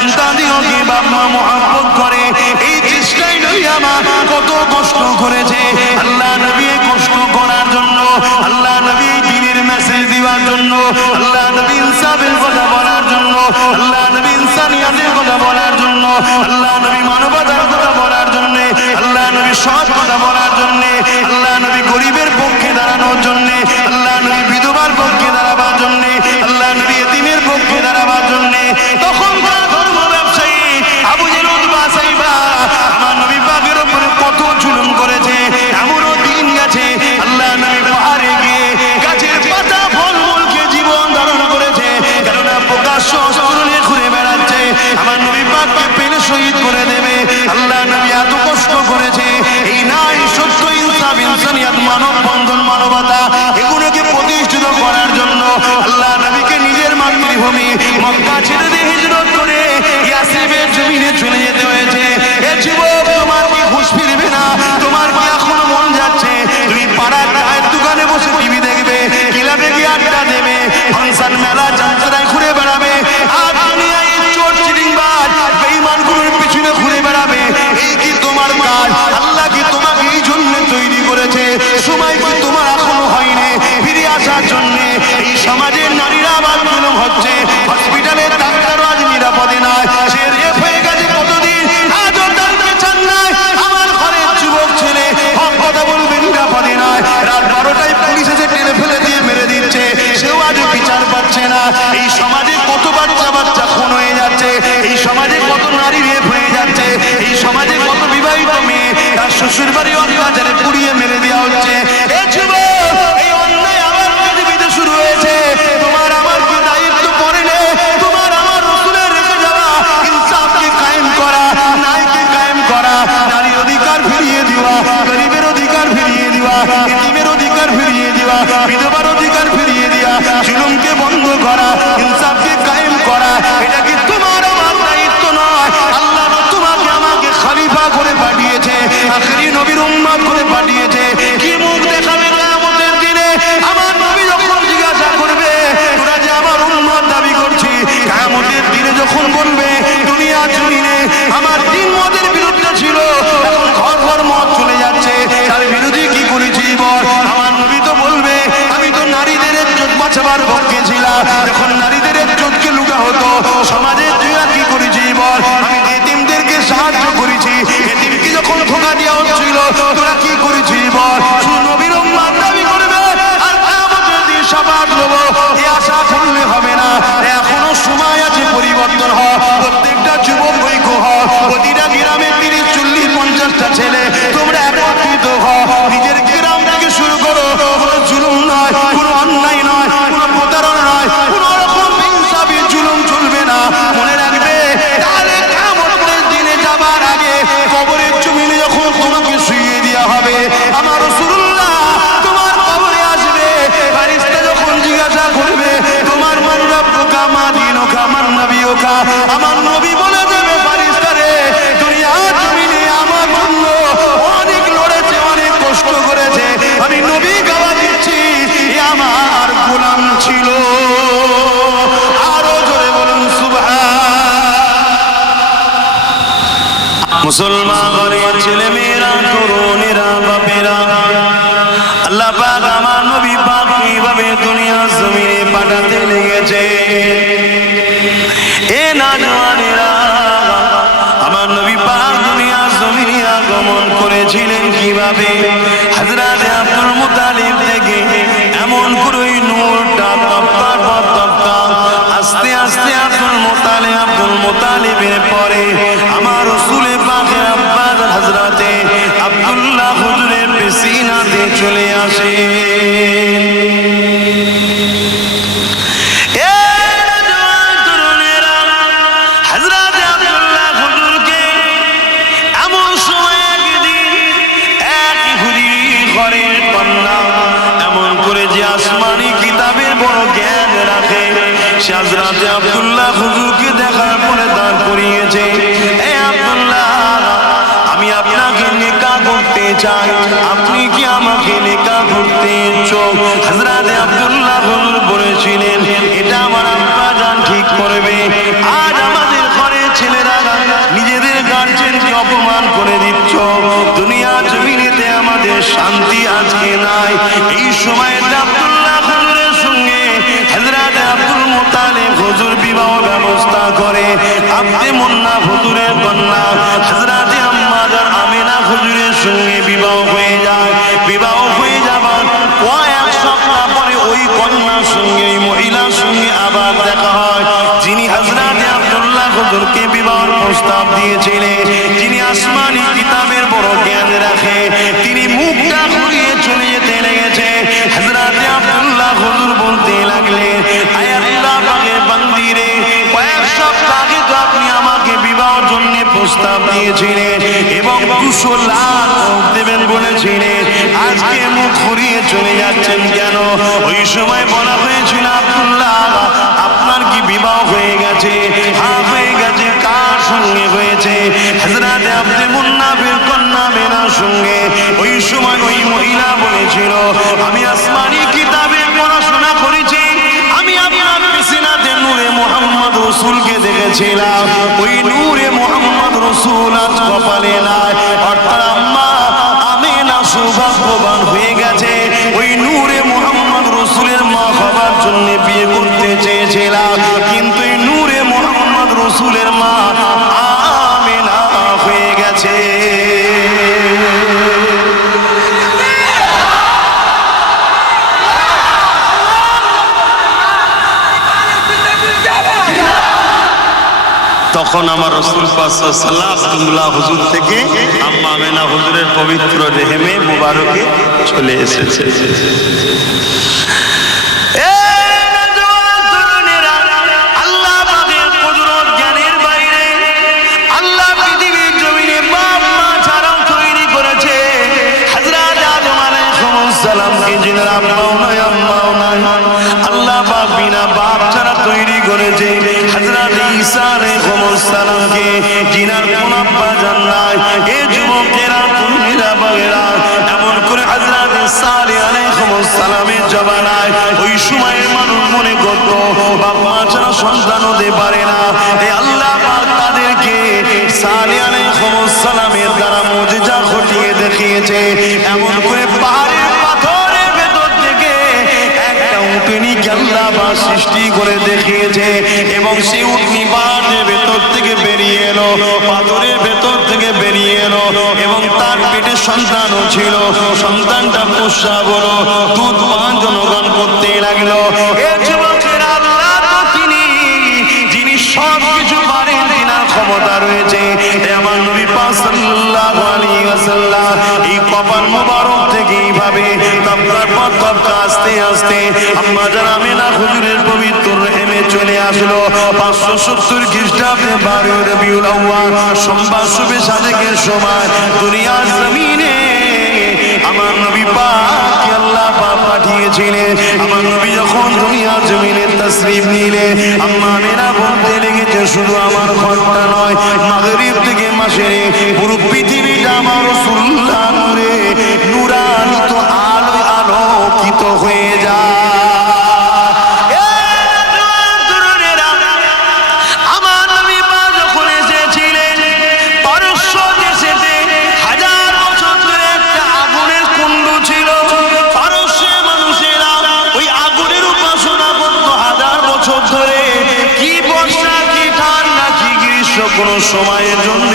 সন্তানদিগকে বাপ মা মহব্বত করে, এই চেষ্টায় নবী আমার কত কষ্ট করেছে। আল্লাহ নবী কষ্ট করার জন্য, আল্লাহ নবী দ্বীনের মেসেজ দেওয়ার জন্য, আল্লাহ নবী ইনসাফের কথা বলার জন্য, আল্লাহ নবী ইনসানিয়াতের কথা বলার জন্য, আল্লাহ নবী মানবতার কথা বলার জন্য, আল্লাহ নবী সৎ কথা বলার জন্য, আল্লাহ নবী গরিবের পক্ষে দাঁড়ানোর জন্য, আল্লাহ নবী বিধবার পক্ষে দাঁড়াবার জন্য, আল্লাহ নবী এতিমের পক্ষে দাঁড়াবার জন্য, তখন ধর্ম ব্যবসায়ী আবু জেহেল উতবা সাইবা আমার নবী পাকের উপরে কত জুলুম করেছে। এমনও দিন গেছে আল্লাহ নবী পাহাড়ে গিয়ে গাছের পাতা ফলমূলকে জীবন ধারণ করেছে, কেননা প্রকাশ্য অস্ত্র নিয়ে ঘুরে বেড়াচ্ছে, আমার নবী পাককে পেলে শহীদ করে দেবে। আল্লাহ নবী এত কষ্ট করেছে, এই নাই সত্য ইনসাফ ইনসানিয়াত মানব বন্ধন মানবতা এগুলোকে প্রতিষ্ঠিত করার জন্য আল্লাহ নবীকে নিজের মাতৃভূমি মক্কা ছেড়ে দিয়ে হিজরত করে ইয়াসরিবের জমিনে চলে যেতে হয়েছে। এ যুবক, তোমার কি হুঁশ ফিরবে না? তোমার কি এখনো মন যাচ্ছে তুমি পাড়ার চায়ের দোকানে বসে টিভি দেখবে, ক্লাবে গিয়ে আড্ডা দেবে, ফাংশন মেলা যাত্রায় ঘুরে বেড়াবে, আর দুনিয়ায় চোর চিটিংবাজ বেঈমানগুলোর পিছনে ঘুরে বেড়াবে? এই কি তোমার কাজ? আল্লাহ কি তোমাকে এই জন্য তৈরি করেছে? সময় কি তোমার এখনো হয়নি ফিরে আসার জন্য? এই সমাজের নারীরা আবার জুলুম হচ্ছে, হসপিটালের ডাক্তারও আজ নিরাপদে নয়, সে রেপ হয়ে গেছে কতদিন, আজও তার পেছন নাই। আমার ঘরের যুবক ছেলে হক কথা বলবে, নিরাপদে নয়, রাত 12টায় পুলিশ এসে টেনে ফেলে দিয়ে মেরে দিচ্ছে, সেও আজও বিচার পাচ্ছে না। এই সমাজে কত বাচ্চা বাচ্চা খুন হয়ে যাচ্ছে, এই সমাজে কত নারী রেপ হয়ে যাচ্ছে, এই সমাজে কত বিবাহিত মেয়ে তার শ্বশুর বাড়ি অত্যাচারে পুড়িয়ে মেরে দেওয়া হচ্ছে। এ যুবক, এই অন্যায় আবার পৃথিবীতে শুরু হয়েছে, তোমার আমার কি দায়িত্ব পড়ে নে? তোমার আমার রাসূলের রেখে যাওয়া ইনসাফকে কায়েম করা, ন্যায়কে কায়েম করা, নারীর অধিকার ফিরিয়ে দেওয়া, গরিবের অধিকার ফিরিয়ে দেওয়া, এতিমের অধিকার ফিরিয়ে দেওয়া, বিধবার অধিকার ফিরিয়ে দেওয়া, জুলুমকে বন্ধ করা, ইনসাফকে কায়েম করা, এটা কি তোমার আমার দায়িত্ব নয়? আল্লাহ তোমাকে আমাকে খলিফা করে পাঠিয়েছে, আখেরি নবীর উম্মত করে পাঠিয়েছে। কি মুখ দেখাবে কিয়ামতের দিনে? আমার নবী যখন জিজ্ঞাসা করবে তোরা যে আমার উম্মত দাবি করছিস, কিয়ামতের দিনে যখন বলবে দুনিয়া জমিনে আমার দিন মতের বিরুদ্ধে ছিল, এখন ঘর ঘর মত চলে যাচ্ছে, তার বিরোধী কি করেছি বল? আমার নবী তো বলবে আমি তো নারীদের ইজ্জত বাঁচাবার পক্ষে ছিলাম, যখন নারীদের ইজ্জতকে লুটা হতো সমাজের তুই কি করেছি বল? আমি এতিমদেরকে সাহায্য করেছি, এতিমকে যখন ধোঁকা দেওয়া হচ্ছিল তোরা কি করেছি বল? শুধু নবীর উম্মত দাবি করবে আর কিয়ামতের দিন শাফাআত নেব, এই আশা করলে হবে না। এখনো সময় আছে পরিবর্তন হওয়ার, প্রত্যেকটা যুবক ঐক্য হও, প্রতিটা গ্রামে 30, 40, 50টা ছেলে তোমরা একত্রিত হও, নিজের গ্রাম থেকে শুরু করো। কোনো জুলুম নয়, কোনো অন্যায় নয়, কোনো প্রতারণা নয়, কোনো রকম ইনসাফি জুলুম চলবে না। মনে রাখবে, তাহলে কিয়ামতের দিনে যাবার আগে কবরের জমিনে যখন তোমাকে শুইয়ে দেওয়া হবে, আমার রাসূলুল্লাহ তোমার কবরে আসবে, ফেরেশতা যখন জিজ্ঞাসা করবে তোমার মান রব্বুকা মা দীনুকা মান নবিয়ুকা, আমার নবী বলে দেবে ফেরেশতারে দুনিয়ার জমিনে আমার জন্য অনেক লড়েছে, অনেক কষ্ট করেছে, আমি নবী গাওয়া দিচ্ছি এ আমার গোলাম ছিল। আরো জোরে বলুন সুবহান। মুসলমান ঘরের ছেলে মেয়েরা, তরুণেরা, বাপেরা, আল্লাহ পাক আমার নবী পাক কিভাবে দুনিয়ার জমিনে পাঠাতে লেগেছে। এ নওজওয়ানেরা, আমার নবী পাক দুনিয়ার জমিনে আগমন করেছিলেন কিভাবে? হযরত আব্দুল মুত্তালিব থেকে এমন করে নূরটা তপ্তা তপ্তা আস্তে আস্তে আব্দুল মুত্তালিবের পরে আমার রাসূলে পাকের আব্বা হযরতে আব্দুল্লাহ হুজুরের সিনাতে চলে আসে। হযরত আব্দুল্লাহ হুজুরকে দেখার পরে দাঁড় করিয়েছে, এ আব্দুল্লাহ, আমি আপনাকে নিকাহ করতে চাই, আপনি কি আমাকে নিকাহ করতে ইচ্ছুক? হযরত আব্দুল্লাহ হুজুর বলেছিলেন এটা আমার আব্বা জান ঠিক করবে। আজ আমাদের ঘরে বলে দিচ্ছ দুনিয়া জমিনেতে আমাদের শান্তি আজকে নাই। এই সময় আব্দুল্লাহ হুজুরের সঙ্গে হযরত আব্দুল মুত্তালিব হুজুর বিবাহ ব্যবস্থা করে আব্দে মুন্নাফ হুজুরের কন্যা হযরত আম্মাজান আমিনা হুজুরের সঙ্গে বিবাহ হয়ে যায়। বিবাহ হয়ে যাবার কয়েক সপ্তাহ পরে ওই কন্যার সঙ্গে ওই মহিলার সঙ্গে আবার দেখা হয় যিনি হযরত আব্দুল্লাহ হুজুরকে বিবাহের প্রস্তাব দিয়েছিলেন, যিনি আসমানি কিতাবের বড় জ্ঞান রাখে, তিনি মুখটা ঘুরিয়ে চলে যেতে লেগেছে। হযরত আব্দুল্লাহ হুজুর বলতে লাগলেন, আয় আল্লাহ পাকের বান্দি রে, কয়েক সপ্তাহ আগে তো আপনি আমাকে বিবাহের জন্য প্রস্তাব দিয়েছিলেন এবং 200 লাখ দেবেন বলেছিলেন, আজকে মুখ ঘুরিয়ে চলে যাচ্ছেন কেন? ওই সময় বলা হয়েছিল, আব্দুল্লাহ আপনার কি বিবাহ হয়ে গেছে? হ্যাঁ হয়ে গেছে। কার সঙ্গে হয়েছে? হযরত আব্দে মুন্নাফের কন্যা মেনার সঙ্গে। ওই সময় ওই মহিলা বলেছিল, আমি আসমানি কিতাবে পড়াশোনা করেছি, আমি আপনার সিনাতে নূরে মুহাম্মদ রাসূলকে দেখেছিলাম, ওই নূরে মুহাম্মদ রাসূল আজ কপালে নাই। অর্থাৎ আম্মা আমিনা সৌভাগ্যবান হয়ে গেছে, ওই নূরে মুহাম্মদ রাসূলের মা হবার জন্য বিয়ে করতে চেয়েছিলাম, কিন্তু এই নূরে মুহাম্মদ রাসূলের মা আমিনা হয়ে গেছে। তখন আমার রাসূল পাক সাল্লাল্লাহু আলাইহি ওয়াসাল্লাম হুজুর থেকে আম্মা আমিনা হুজুরের পবিত্র রেহেমে মুবারকে চলে এসেছে। আল্লাহ পাকের কুদরত জ্ঞানের বাইরে আল্লাহ পৃথিবীর জমিনে বাপ মা ছাড়াও তৈরি করেছে হযরত আদম আলাইহিস সালামকে, যিনি আব্বাও নয় আম্মাও নয়, আল্লাহ পাক বিনা বাপ ছাড়া তৈরি করেছে হযরত ঈসা আলাইহিস সালামকে, যিনার কোন আব্বা জান নাই। এ যুবকেরা তরুণীরা বাগেরা, এমন করে হযরত সালেহ আলাইহিস সালামের জমানায় ওই সময়ের মানুষ মনে করত বাপ মা ছাড়া সন্তান হতে পারে না। এ আল্লাহ পাক তাদেরকে সালেহ আলাইহিস সালামের দ্বারা মুজিজা ঘটিয়ে দেখিয়েছে। এমন করে পাহাড়ের পাথরের ভেতর থেকে একটা উটনীকে আল্লাহ পাক সৃষ্টি করে দেখিয়েছে এবং সেই উটনী পাহাড়ের ভেতর থেকে বেরিয়ে এলো, পাথরের ভেতর থেকে বেরিয়ে এলো এবং তার পেটে সন্তানও ছিল। সন্তানটা প্রস্রাব হলো, দুধ পান জনগণ করতে লাগলো। এ যুবকের আল্লাহ তো তিনি, যিনি সব কিছু পারেন, তিনার ক্ষমতা রয়েছে। আমার নবী পাক সাল্লাল্লাহু আলাইহি ওয়াসাল্লাম এই কপাল মোবারক থেকে এইভাবে তবকার পর তবকা আস্তে আস্তে আম্মা জান আমিনা হুজুরের পবিত্র রেহেমে চলে আসলো। 570 খ্রিস্টাব্দে 12 রবিউল আউয়াল সোমবার শুভে সাদেকের সময় দুনিয়ার জমিনে আমার নবী পাক আল্লাহ পাক পাঠিয়েছিলেন। আমার নবী যখন দুনিয়ার জমিনে তাশরীফ নিলেন, আম্মা আমিনা বলতে লেগেছে, শুধু আমার ঘরটা নয়, মাগরিব থেকে মাশরিক পুরো পৃথিবীটা আমার রাসূলুল্লাহ নূরে নূরান্বিত আলোয় আলোকিত হয়ে যায়। আমার নবী পাক যখন এসেছিলেন, পারস্য দেশেতে 1000 বছর ধরে একটা আগুনের কুণ্ড ছিল। পারস্যের মানুষেরা ওই আগুনের উপাসনা করত 1000 বছর ধরে। কি বর্ষা, কি ঠান্ডা, কি গ্রীষ্ম, কোনো সময়ের জন্য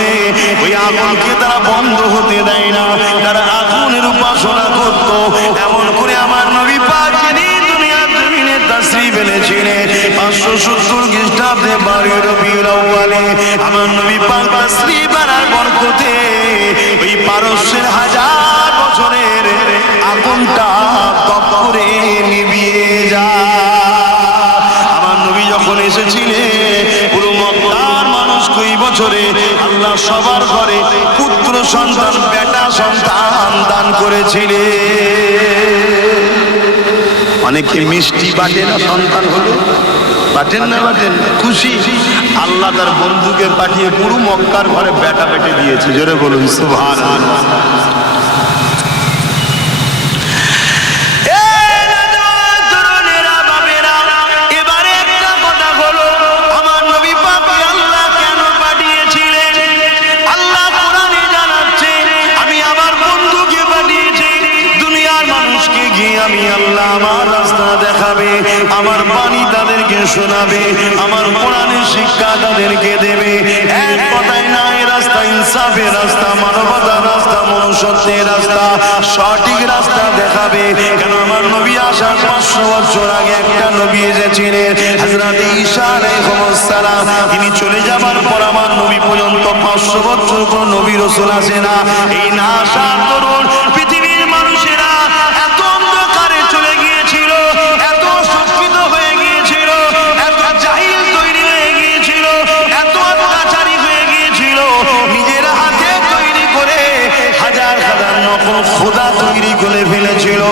ওই আগুনকে তারা বন্ধ হতে দেয় না, তারা আগুনের উপাসনা করত। এমন করে আমার নবী পাক যিনি দুনিয়ার জমিনে তাশরীফ এনেছিলেন 570 খ্রিস্টাব্দে 12 রবিউল আউয়ালে, আমার নবী পাক তাশরীফ আনার বরকতে ওই পারস্যের 1000 বছরের আগুনটা দপ করে নিভিয়ে যায়। আমার নবী যখন এসেছিলেন, পুরো মক্কার মানুষ কই বছরে আল্লাহ সবার ঘরে পুত্র সন্তান, বেটা সন্তান দান করেছিলেন। অনেকে মিষ্টি বাটে না, সন্তান হলো বাটেন না, বাটেন খুশি। আল্লাহ তার বন্ধুকে পাঠিয়ে পুরো মক্কার ঘরে বেটা বেটে দিয়েছে। জোরে বলুন সুবহানাল্লাহ। আমি আল্লাহ আমার রাস্তা দেখাবে, আমার বাণী তাদেরকে শোনাবে, আমার কোরআনের শিক্ষা তাদেরকে দেবে। এক কথায় না, এই রাস্তা ইনসাফের রাস্তা, মানবতার রাস্তা, মনুষ্যত্বের রাস্তা, সঠিক রাস্তা দেখাবে। কেন আমার নবী আসার 500 বছর আগে একটা নবী এসেছিলেন, হযরত ঈসা আলাইহিস সালাম। তিনি চলে যাবার পর আমার নবী পর্যন্ত 500 বছর কোন নবী রাসূল আসে না। এই না আসার দরুন পৃথিবীর মানুষেরা এত অন্ধকারে চলে গিয়েছিল, এত শিক্ষিত হয়ে গিয়েছিল, এত জাহিল তৈরি হয়ে গিয়েছিল, এত অত্যাচারী হয়ে গিয়েছিল, নিজের হাতে তৈরি করে হাজার হাজার নকল খোদা তৈরি করে ফেলেছিল।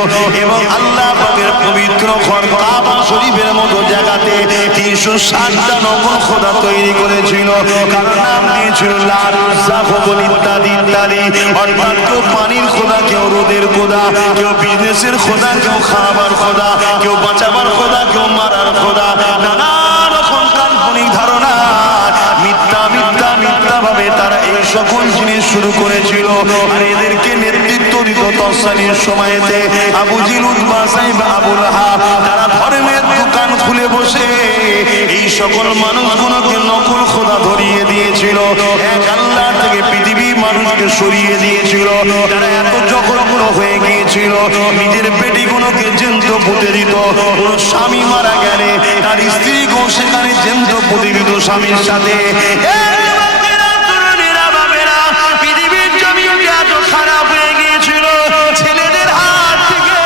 এবং আল্লাহ পাকের পবিত্র ঘর কাবা শরীফের মতো জায়গাতে 360টা নকল খোদা তৈরি করেছিল। কারণ নাম দিয়েছিল লাত, উজ্জা, হুবল ইত্যাদি ইত্যাদি। অর্থাৎ কেউ পানির খোদা, কেউ রোদের খোদা, কেউ বিজনেসের খোদা, কেউ খাবার খোদা, কেউ বাঁচাবার খোদা, কেউ মারার খোদা। নানা রকম কাল্পনিক ধারণা, মিথ্যা মিথ্যা মিথ্যা ভাবে তারা এই সকল জিনিস শুরু করেছিল। আর এদেরকে নেতৃত্ব দিত তৎকালীন সময়েতে আবু জিল, উতবা, সাইবা, আবু লাহাব। তারা ধর্মের দোকান খুলে বসে এই সকল মানুষগুলোকে নকল খোদা ধরিয়ে দিয়েছিল। এক আল্লাহ থেকে পৃথিবীর মানুষকে সরিয়ে দিয়েছিল। তারা এত জঘন্য হয়ে গিয়েছিল, নিজের বেটিগুলোকে জ্যান্ত পুঁতে দিত। কোন স্বামী মারা গেলে তার স্ত্রীকেও সেখানে জ্যান্ত পুঁতে দিত স্বামীর সাথে। পৃথিবীর জমিনটা এত খারাপ হয়ে গিয়েছিল, ছেলেদের হাত থেকে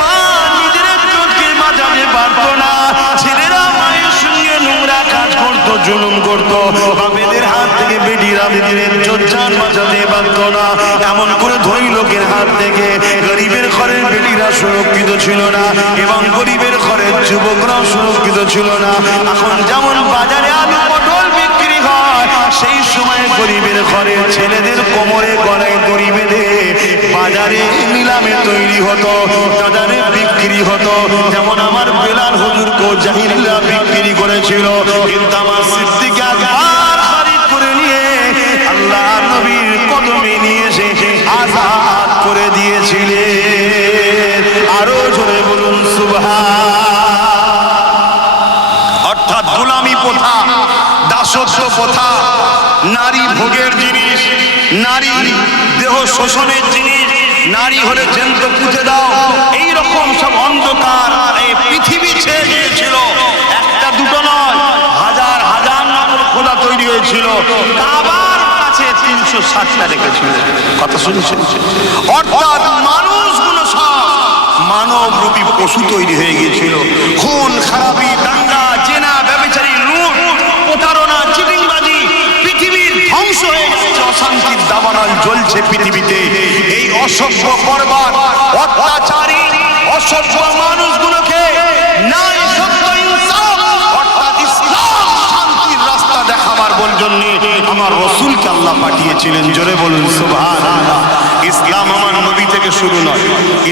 মা নিজের চোখকে বাঁচাতে পারত না। ছেলেরা মায়ের সঙ্গে নোংরা কাজ করত, জুলুম করত। বাপেদের হাত থেকে বেটিরা নিজের চোখজান বাঁচাতে পারত না। এমন করে ধনী লোকের হাত থেকে গরিবের ঘরের বেটিরা সুরক্ষিত ছিল না, এবং গরিবের ঘরের যুবকরা সুরক্ষিত ছিল না। এখন যেমন বাজারে আলু পটল বিক্রি হয়, সেই সময় গরিবের ঘরের ছেলেদের কোমরে গলায় দড়ি বেঁধে বাজারে নিলামে তৈরি হতো, বাজারে বিক্রি হতো। যেমন আমার বেলাল হুজুরকে জাহিলিরা বিক্রি করেছিল, কিন্তু আমার সিদ্দিক আকবর খরিদ করে নিয়ে আল্লাহ নবীর কদমে নিয়ে এসে আজাদ করে দিয়েছিলেন। আরো জোরে বলুন সুবহান। অর্থাৎ গোলামি প্রথা, দাসত্ব প্রথা, নারী ভোগের জিনিস, নারী দেহ শোষণের জিনিস, নারী হলে জ্যান্ত পুঁতে দাও, এই রকম সব অন্ধকার এই পৃথিবী ছেয়ে গিয়েছিল। একটা দুটো নয়, হাজার হাজার নকল খোদা তৈরি হয়েছিল। কাবার কাছে 360টা রেখেছিল। কথা শুনছেন? অর্থাৎ মানুষগুলো সব মানবরূপী পশু তৈরি হয়ে গিয়েছিল। খুন খারাপি, দাঙ্গা, জেনা, ব্যভিচারী, লুট, প্রতারণা, চিটিংবাজি, পৃথিবীর ধ্বংস হয়ে যাচ্ছে। অশান্তির দাবানল জ্বলছে পৃথিবীতে। এই অসভ্য বর্বর অত্যাচারী অসভ্য মানুষগুলোকে ন্যায় সত্য ইনসাফ অর্থাৎ ইসলাম শান্তির রাস্তা দেখাবার জন্য আমার রাসূলকে আল্লাহ পাঠিয়েছিলেন। জোরে বলুন সুবহানাল্লাহ। ইসলাম আমার নবী থেকে শুরু নয়,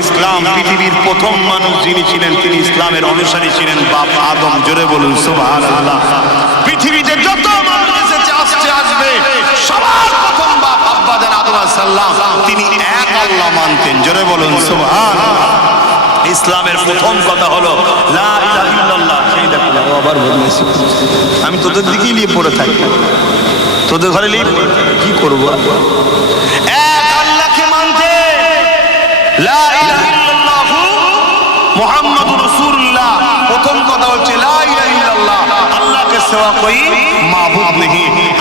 ইসলাম পৃথিবীর প্রথম মানুষ যিনি ছিলেন তিনি ইসলামের অনুসারী ছিলেন বাপ আদম। জোরে বলুন সুবহানাল্লাহ। পৃথিবীতে যত মানুষ এসেছে, আসছে, আসবে, সবার প্রথম বাপ আব্বাজান আদম আলাইহিস সালাম, তিনি এক আল্লাহ মানতেন। জোরে বলুন সুবহানাল্লাহ। ইসলামের প্রথম কথা হলো লা ইলাহা ইল্লাল্লাহ। সেই দেখো আবার বলছি, আমি তোদের দিকেই নিয়ে পড়ে থাকি, তোদের ঘরে নিয়ে কি করবো? এক আল্লাহকে মানতে, লা ইলাহা ইল্লাল্লাহ মুহাম্মাদুর রাসূলুল্লাহ। প্রথম কথা হচ্ছে লা ইলাহা ইল্লাল্লাহ, আল্লাহকে সেবা করি মাবুদ নেই,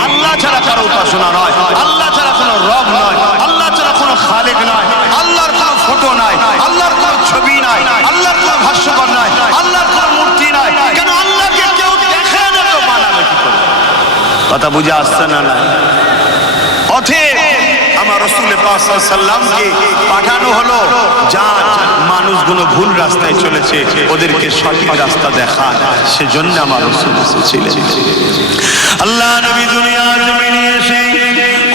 আল্লাহ ছাড়া কারো উপাসনা নয়, আল্লাহ ছাড়া কোনো রব নয়, আল্লাহ ছাড়া কোনো খালেক নয়, আল্লাহর কোনো ফটো নাই, আল্লাহর কোনো ছবি নাই, আল্লাহর কোনো ভাষ্যকর নাই, আল্লাহর কোনো মূর্তি নাই। কেন আল্লাহকে কেউ দেখে না তো বানাবে কি করে? কথা বুঝে আসছে না? না। অতএব আমার রাসূল পাক সাল্লাল্লাহু আলাইহি সাল্লামকে পাঠানো হলো, যার মানুষগুলো ভুল রাস্তায় চলেছে ওদেরকে সঠিক রাস্তা দেখান। সেজন্য আমার রাসূল এসেছিলেন। আল্লাহ নবী দুনিয়ার জমিনে এসে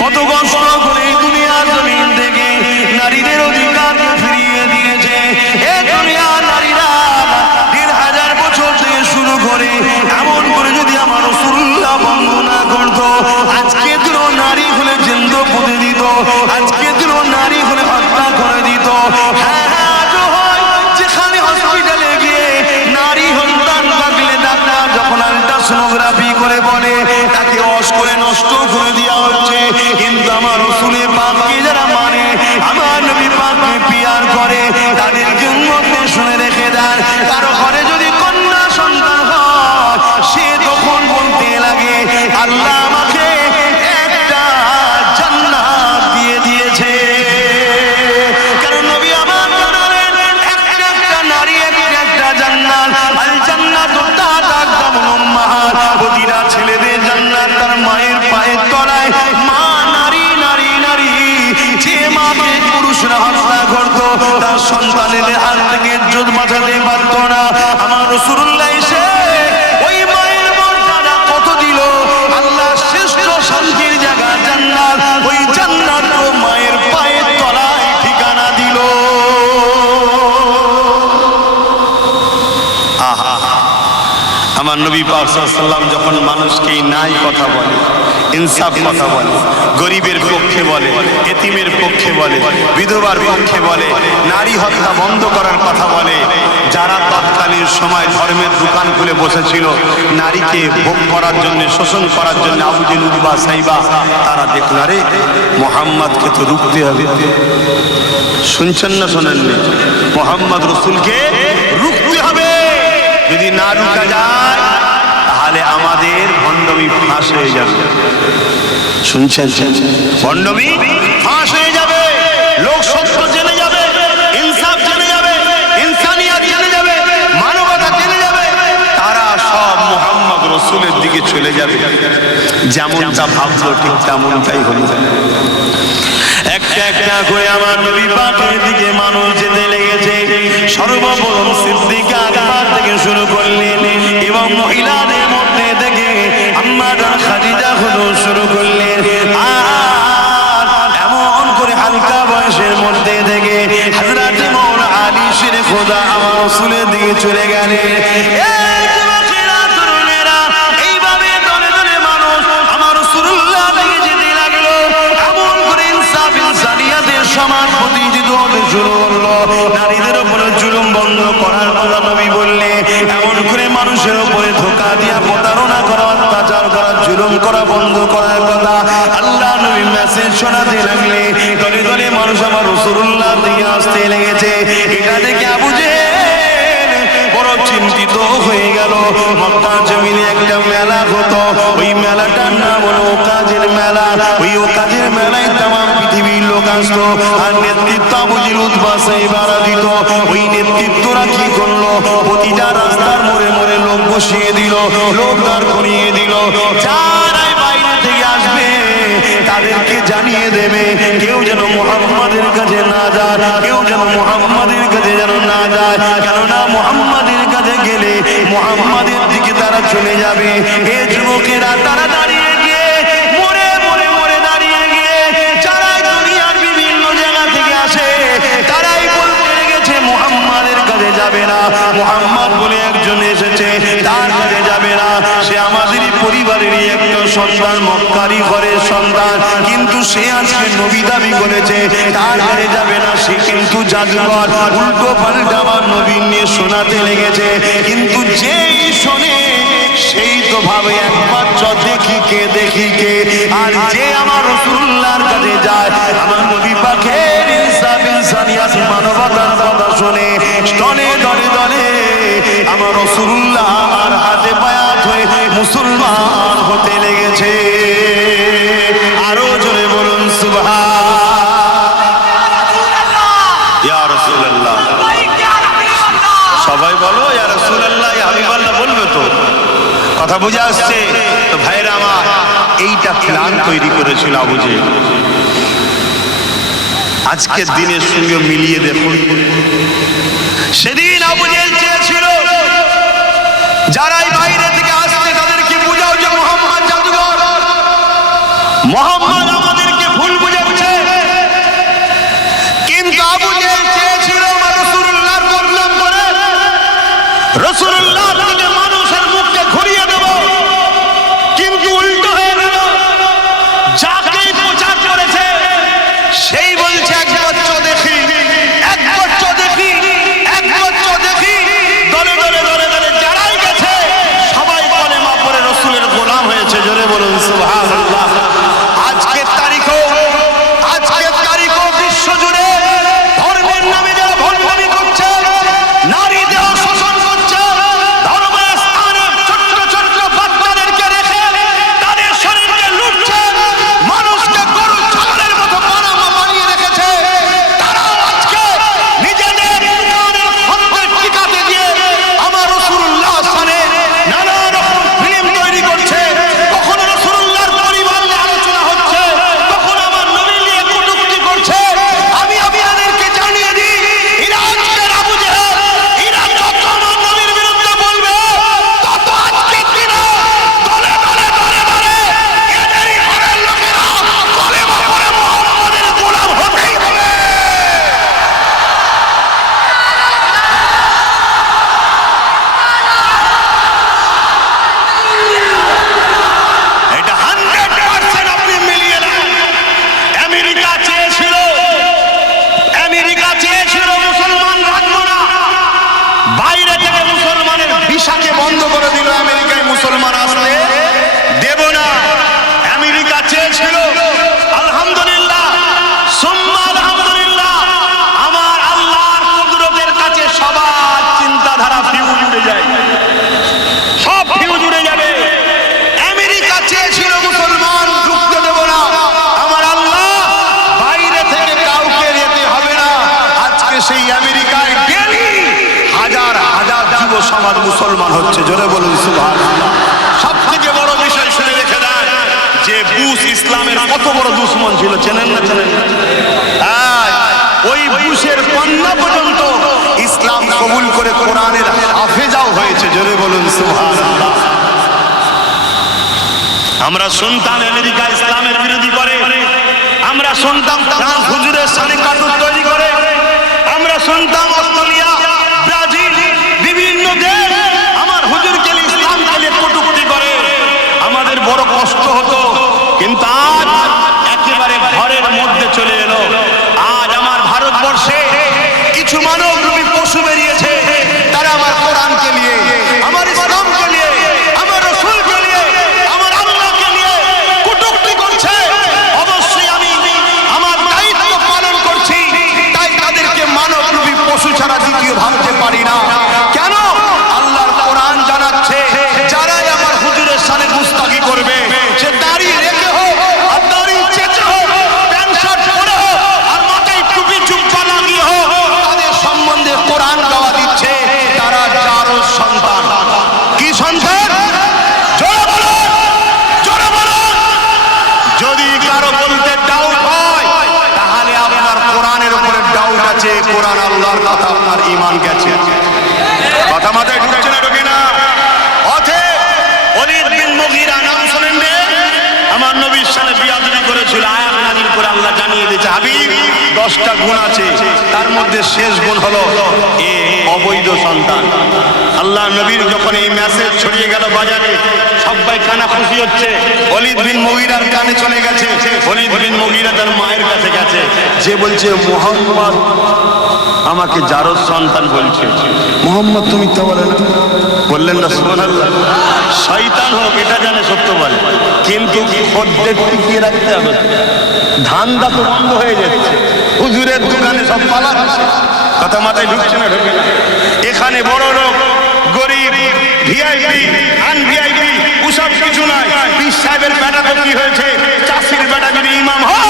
কত কষ্ট করে এই দুনিয়ার জমিন থেকে নারীদের অধিকারকে ফিরিয়ে দিয়েছে। এই দুনিয়ার নারীরা 1000 বছর থেকে শুরু করে এমন করে যদি আমার রাসূলুল্লাহ বন্দনা করত, আজকে দিন নারী হলে জিন্দ পুঁতে দিত, আজকে দিন নারী হলে হত্যা করে দিত। হ্যাঁ, যেখানে সন্তানের হাত থেকে ইজ্জত বাঁচাতে পারত না, আমার রাসূলুল্লাহ এসে ওই মায়ের মর্যাদা কত দিল। আল্লাহ শ্রেষ্ঠ শান্তির জায়গা জান্নাত, ওই জান্নাত মায়ের পায়ের তলায় ঠিকানা দিল। আহা, আমার নবী পাক সাল্লাল্লাহু আলাইহি ওয়াসাল্লাম যখন মানুষকে নাই কথা বলে, ইনসাফ কথা বলে, গরিবের পক্ষে বলে, এতিমের পক্ষে বলে, বিধবার পক্ষে বলে, নারী হত্যা বন্ধ করার কথা বলে, যারা তৎকালীন সময় ধর্মের দোকান খুলে বসেছিল নারীকে ভোগ করার জন্য, শোষণ করার জন্য, আবু জেহেল উতবা সাইবা, তারা দেখল আরে মুহাম্মদকে তো রুখতে হবে। শুনছেন না শোনেননি? মুহাম্মদ রাসূলকে রুখতে হবে, যদি না রুখা যায় তাহলে আমাদের ভণ্ডমি ফাঁস হয়ে যাবে। শুনছেন? ভণ্ডমি ফাঁস হয়ে যাবে, লোক সত্য জেনে যাবে, ইনসাফ জেনে যাবে, ইনসানিয়াত জেনে যাবে, মানবতা জেনে যাবে, তারা সব মুহাম্মদ রাসূলের দিকে চলে যাবে। যেমনটা ভাবলো ঠিক তেমনটাই হলো। একটা একটা করে আমার নবী পাকের দিকে মানুষ যেতে লেগেছে। সর্বপ্রথম সিদ্দিক আকবর থেকে শুরু করলেন এবং মহিলাদের মধ্যে থেকে আম্মা জান খাদিজা খুদু শুরু করলেন। আর এমন করে হালকা বয়সের মধ্যে থেকে হযরত মাওলানা আলী শের খোদা আমার রাসূলের দিকে চলে গেলেন। এইভাবে দলে দলে মানুষ আমার রাসূলুল্লাহ দিকে যেতে লাগলো। এমন করে ইনসাফ ইনসানিয়াতের সমাজ প্রতিষ্ঠিত হতে শুরু হলো। নারীদের উপরে জুলুম বন্ধ করার কথা নবী বললে, এমন করে মানুষের উপরে ধোঁকা দিয়া প্রতারণা করা, অত্যাচার করা, জুলুম করা বন্ধ করার কথা আল্লাহ নবী মেসেজ শোনাতে লাগলে দলে দলে মানুষ আমার রাসূলুল্লাহ দিকে আসতে লেগেছে। এটা দেখে আবু জেহেল বড় চিন্তিত হয়ে গেল। মক্কা জমিনে একটা মেলা হতো, ওই মেলাটার নাম হলো ওকাজের মেলা। ওই ওকাজের মেলায় তামাম পৃথিবীর লোক আসতো, আর নেতৃত্ব আবু জেহেল উতবা সাইবারা দিত। ওই নেতৃত্বরা কি করলো, প্রতিটা রাস্তার মোড়ে মোড়ে লোক বসিয়ে দিল, লোক দাঁড় করিয়ে দিল। যারাই বাইরে থেকে আসবে তাদেরকে জানিয়ে দেবে কেউ যেন মুহাম্মাদের কাছে না যায়, কেউ যেন মুহাম্মাদের কাছে যেন না যায়, কেননা মুহাম্মাদের কাছে গেলে মুহাম্মাদের দিকে তারা চলে যাবে। এ যুবকেরা তারা দাঁড়িয়ে গিয়ে মোড়ে মোড়ে মোড়ে দাঁড়িয়ে গিয়ে যারা দুনিয়ার বিভিন্ন জায়গা থেকে আসে তারাই বলতে লেগেছে মুহাম্মাদের কাছে যাবে না, মুহাম্মদ বলে একজন এসেছে তার কাছে যাবে না, সে আমাদেরই পরিবারেরই একটা সন্তান, মক্কারই ঘরের সন্তান, কিন্তু সে আজকে নবী দাবি করেছে, তার কাছে যাবে না, সে কিন্তু জাদুকর, উল্টো পাল্টা আমার নবী নিয়ে শোনাতে লেগেছে। কিন্তু যেই শোনে সেই তো ভাবে একবার দেখি কে দেখি কে, আর যে আমার রাসূলুল্লাহর কাছে যায় আমার নবী পাকের ইনসাফ ইনসানিয়াত মানবতার কথা শুনে দলে দলে দলে আমার রাসূলুল্লাহ আর হাতে বায়াত হয়ে মুসলমান হতে লেগেছে। আরো জোরে বলুন সুবহানাল্লাহ। ইয়া রাসূলুল্লাহ, সবাই বলো ইয়া রাসূলুল্লাহ, ইয়া হাবিবাল্লাহ বলবে তো, কথা বুঝে আসছে তো ভাইরা আমার? এইটা প্ল্যান তৈরি করেছিল আবু জেহেল। আজকের দিনের সঙ্গে মিলিয়ে দেখুন, সেদিন আবু জেহেল চেয়েছিল যারাই বাইরে থেকে আসছে তাদেরকে বুঝাও যে মুহাম্মদ জাদুকর, মুহাম্মদ আমাদেরকে ভুল বুঝাচ্ছে। কিন্তু আবু জেহেল চেয়েছিল রাসূলুল্লাহর বদনাম করে রাসূলুল্লাহ থেকে মানুষের মুখকে ঘুরিয়ে দেব, কিন্তু উল্টো হয়ে গেল। যাকেই প্রচার করেছে সেই বলছে এক বছর দেখি, এক বছর দেখি, এক বছর দেখি। দলে দলে দলে দলে যারাই গেছে আজকে সেই আমেরিকায় ডেলি হাজার হাজার যুব সমাজ মুসলমান হচ্ছে, জোরে বলুন সুবহানাল্লাহ। সব থেকে বড় বিষয় শুনে রেখে দেন যে বুশ ইসলামের কত বড় দুশমন ছিল, চেনেন না? চেনেন না? ওই বুশের কন্যা পর্যন্ত ইসলাম কবুল করে কোরআনের হাফেজাও হয়েছে, জোরে বলুন সুবহানাল্লাহ। আমরা শুনতাম আমেরিকা ইসলামের বিরোধী করে, আমরা শুনতাম ফ্রান্স হুজুরের সাথে কাতুর তৈরি করে, আমরা শুনতাম অস্ট্রেলিয়া, ব্রাজিল, বিভিন্ন দেশ আমার হুজুরকে ইসলামকে নিয়ে কটূক্তি করে, আমাদের বড় কষ্ট হতো। কিন্তু আজ একেবারে ঘরের মধ্যে চলে এলো। আজ আমার ভারতবর্ষে কিছু মানবরূপী পশু বেরিয়েছে, তারা আমার কোরআনকে নিয়ে, আমার ইসলামকে নিয়ে, আমার রাসূলকে নিয়ে, আমার আল্লাহকে নিয়ে কটূক্তি করছে। অবশ্যই আমি আমার দায়িত্ব পালন করছি, তাই তাদেরকে মানবরূপী পশু ছাড়া দ্বিতীয় ভাবতে পারি না। কেন? আল্লাহর কোরআন জানাচ্ছে যারাই আমার হুজুরের সাথে গুস্তাখি করবে, সে দাঁড়িয়ে রেখে হোক আর দাঁড়িয়ে চেঁচে হোক, প্যান্ট শার্ট পরে হোক আর মাথায় টুপি চুপ্পা লাগিয়ে হোক, তাদের সম্বন্ধে কোরআন গাওয়া দিচ্ছে তারা জারজ সন্তান। কি সন্তান? জোরে বলুন, জোরে বলুন। যদি কারো বলতে ডাউট হয় তাহলে আপনার কোরআনের উপরে ডাউট আছে, কোরআন আল্লাহর কথা, আপনার ঈমান গেছে। কথা মাথায় ঢুকছে না? ঢোকে না? অতএব ওলীদ বিন মুগীরা নাম শুনেন? আমার নবীর সাথে বিয়াদবি করেছিল, আয়াত নাযিল করে আল্লাহ জানিয়ে দিয়েছে হাবিব 10টা গুণ আছে, তার মধ্যে শেষ গুণ হলো এ অবৈধ সন্তান। আল্লাহ নবীর যখন এই মেসেজ ছড়িয়ে গেল বাজারে, সবাই কানা খুশি হচ্ছে। ওলীদ বিন মুগীরার কানে চলে গেছে, ওলীদ বিন মুগীরা তার মায়ের কাছে গেছে, যে বলছে মুহাম্মদ আমাকে জারজ সন্তান বলছে। মুহাম্মদ তুমি তো বলে না, বললেন না সুবহানাল্লাহ। শয়তান হোক এটা জানে সত্য বলে, কিন্তু খদ্দের টিকিয়ে রাখতে হবে। ধান্দা তো বন্ধ হয়ে যাচ্ছে, হুজুরের দোকানে সব পালাচ্ছে। কথা মাথায় ঢুকছে না? ঢোকে না? এখানে বড় লোক, গরিব, ভিআইপি, আনভিআইপি ওসব কিছু নয়। পীর সাহেবের বেটা তো কি হয়েছে, চাষির বেটা যদি ইমাম হয়,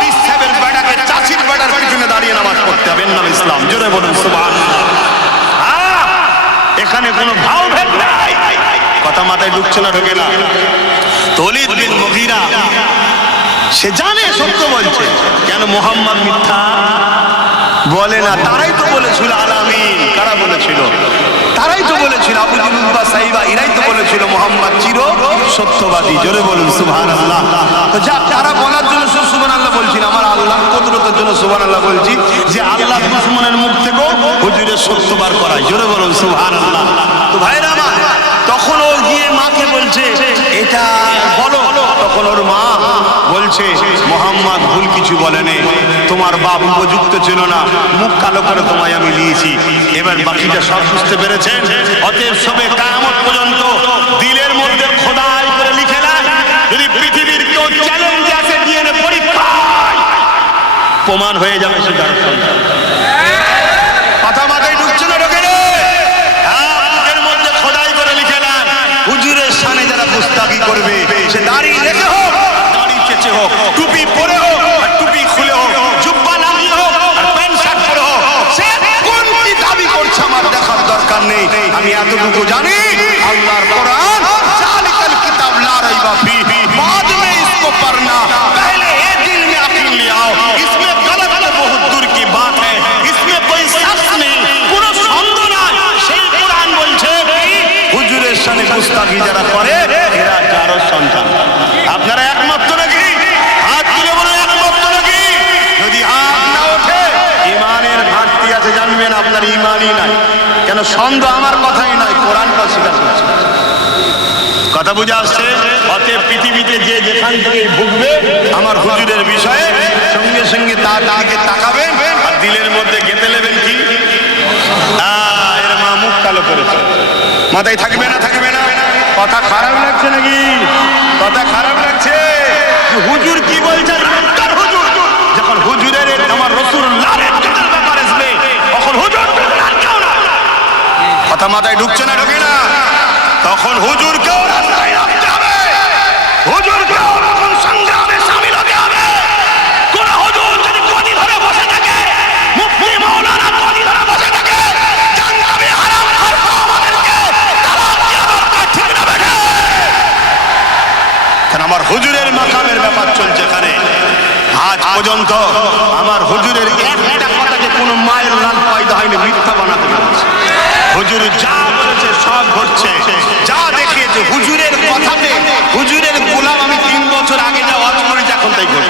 পীর সাহেবের বেটাকে চাষির বেটার পিছনে দাঁড়িয়ে নামাজ পড়তে হবে। নাম ইসলাম, জোরে বলুন সুবহানাল্লাহ। এখানে কোনো ভাও ভেদ নাই। কথা মাথায় ঢুকছে না? ঢোকে না? ওলীদ বিন মুগীরা সে জানে সত্য বলছে, কেন মুহাম্মদ মিথ্যা বলে না? তারাই তো বলেছিল আলামিন। কারা বলেছিল? তারাই তো বলেছিল, আবু জুল বা সাইবা, এরাই তো বলেছিল মুহাম্মদ চির সত্যবাদী। জোরে বলুন সুবহানাল্লাহ। তো যা তারা বলার জন্য সুবহানাল্লাহ বলছি না, আমার আল্লাহর কুদরতের জন্য সুবহানাল্লাহ বলছি, যে আল্লাহ দুশমনের মুখ থেকেও হুজুরের সত্য বার করায়। জোরে বলুন সুবহানাল্লাহ। তো ভাইরা আমার, তখন ও গিয়ে মাকে বলছে এটা বলো, তখন ওর মা বলছে মুহাম্মদ ভুল কিছু বলেনি, তোমার বাপ উপযুক্ত ছিল না, মুখ কালো করে তোমায় আমি নিয়েছি। এবার বাকিটা সব বুঝতে পেরেছেন। অতএব সবে কিয়ামত পর্যন্ত দিলের মধ্যে খোদাই করে লিখে না, যদি পৃথিবীর কেউ চ্যালেঞ্জ আসে দিয়ে পরীক্ষায় প্রমাণ হয়ে যাবে সে জারজ সন্তান। কথা মাথায় ঢুকছে না? ঢোকে না? বুকের মধ্যে খোদাই করে লিখে না, হুজুরের সামনে যারা গুস্তাখি করবে, সে দাঁড়িয়ে রেখে হোক, দাঁড়িয়ে চেঁচে হোক, টুপি পরে হোক আর টুপি খুলে হোক, জুব্বা লাগিয়ে হোক আর প্যান্ট শার্ট পরে হোক, সে কোন কি দাবি করছে আমার দেখার দরকার নেই। আমি এতটুকু জানি, আল্লাহর কোরআন জালিকাল কিতাব লা রাইবা ফীহি, बाद में इसको पढ़ना, पहले ये दिल में अकील ले आओ, इसमें गलत तो बहुत दूर की बात है, इसमें कोई शक नहीं, কোনো সন্দেহ নাই। সেই কোরআন বলছে হুজুরের সামনে গুস্তাখি যারা করে এরা জারজ সন্তান। আপনারা একমত নাকি? হাত তুলে বলুন একমত নাকি? যদি হাত না ওঠে ঈমানের ঘাটতি আছে, জানবেন আপনার ঈমানই নাই। কেন? সন্দেহ আমার কথাই নয়, কোরআনটা স্বীকার করছে। কথা বুঝে আসছে? অতএব পৃথিবীতে যে যেখান থেকে ভুগবে আমার হুজুরের বিষয়ে, সঙ্গে সঙ্গে তার দিকে তাকাবেন আর দিলের মধ্যে গেঁথে নেবেন কি এর মা মুখ কালো করেছে। মাথায় থাকবে না? থাকবে না? কথা খারাপ লাগছে নাকি? কথা খারাপ লাগছে? হুজুর কি বলছেন? হুজুর যখন হুজুরের আমার রাসূলুল্লাহর ইজ্জতের ব্যাপার আসবে, তখন হুজুর কথা মাথায় ঢুকছে না? ঢোকে না? তখন হুজুরকেও রাস্তায় নামতে হবে, হুজুরকেও তখন সংগ্রামে শামিল হতে হবে। কোন হুজুর যদি গদি ধরে বসে থাকে, মুফতি মাওলানা রঙের ব্যাপার চলছে এখানে। আজ পর্যন্ত আমার হুজুরের একটা কথাতে কোনো মায়ের লাল পয়দা হয়নি, মিথ্যা বানাতে পেরেছে। হুজুর যা বলেছে সব ঘটছে, যা দেখিয়েছে হুজুরের কথাতে। হুজুরের গোলাম আমি 3 বছর আগে যা ওয়াজ করেছি এখন তাই করি।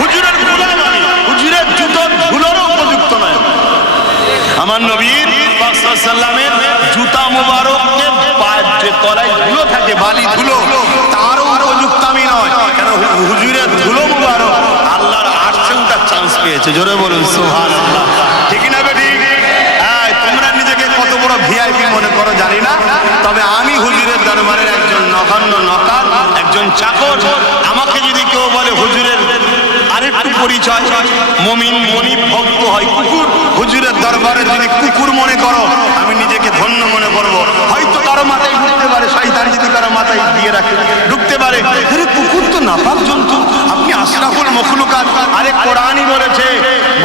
হুজুরের গোলাম আমি, হুজুরের জুতোর ধুলোরও উপযুক্ত নয়। আমার নবীর পাক সাল্লামের জুতা মুবারককে পায়ের যে তলায় ধুলো থাকে, বালি ধুলো, তারও উপযুক্ত আমি নয়। কেন হুজুরের ধুলো মুবারক আল্লাহর আরশে উঠার চান্স পেয়েছে। জোরে বলুন সুবহানাল্লাহ। ঠিক না বেটি? তোমরা নিজেকে কত বড় ভিআইপি মনে করো জানি না, তবে আমি হুজুরের দরবারের একজন নগণ্য নকার, একজন চাকর। আমাকে যদি কেউ বলে হুজুরের আরেকটু পরিচয়, মুমিন মনিব ভক্ত হয় কুকুর, হুজুরের দরবারে যদি কুকুর মনে করো আমি নিজেকে ধন্য মনে করবো। হয়তো কারো মাথায় ঢুকতে পারে, শয়তান যদি কারো মাথায় দিয়ে রাখে ঢুকতে পারে, আরে কুকুর তো নাপাক জন্তু, আপনি আশরাফুল মখলুকাত। আরে কোরআনই বলেছে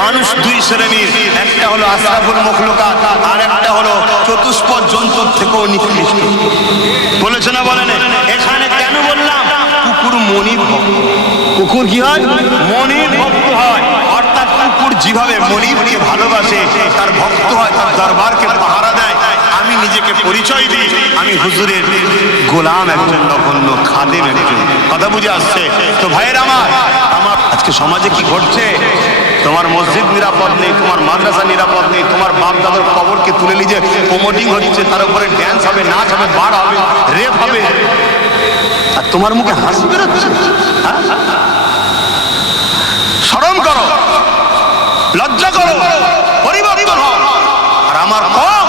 মানুষ 2 শ্রেণীর, একটা হলো আশরাফুল মখলুকাত আর একটা হলো চতুষ্পদ জন্তুর থেকেও নিকৃষ্ট। বলেছে না বলেন? এখানে কেন বললাম কুকুর মনিব ভক্ত? কুকুর কি হয়? মনিব ভক্ত হয়। অর্থাৎ কুকুর যেভাবে মনিবকে ভালোবাসে, তার ভক্ত হয়, তার দরবারকে পাহারা দেয়। আমি নিজেকে পরিচয় দিই আমি হুজুরের গোলাম, একজন নগণ্য খাদেম একজন। কথা বুঝে আসছে তো ভাইয়ের আমার? আজকে সমাজে কি ঘটছে? তোমার মসজিদ নিরাপদ নেই, তোমার মাদ্রাসা নিরাপদ নেই, তোমার বাপ দাদার কবরকে তুলে নিয়ে প্রমোটিং হচ্ছে, তার উপরে ড্যান্স হবে, নাচ হবে, বার হবে, রেপ হবে, আর তোমার মুখে হাসি বেরোচ্ছে। শরম করো, লজ্জা করো, পরিবর্তন হও। আর আমার কম,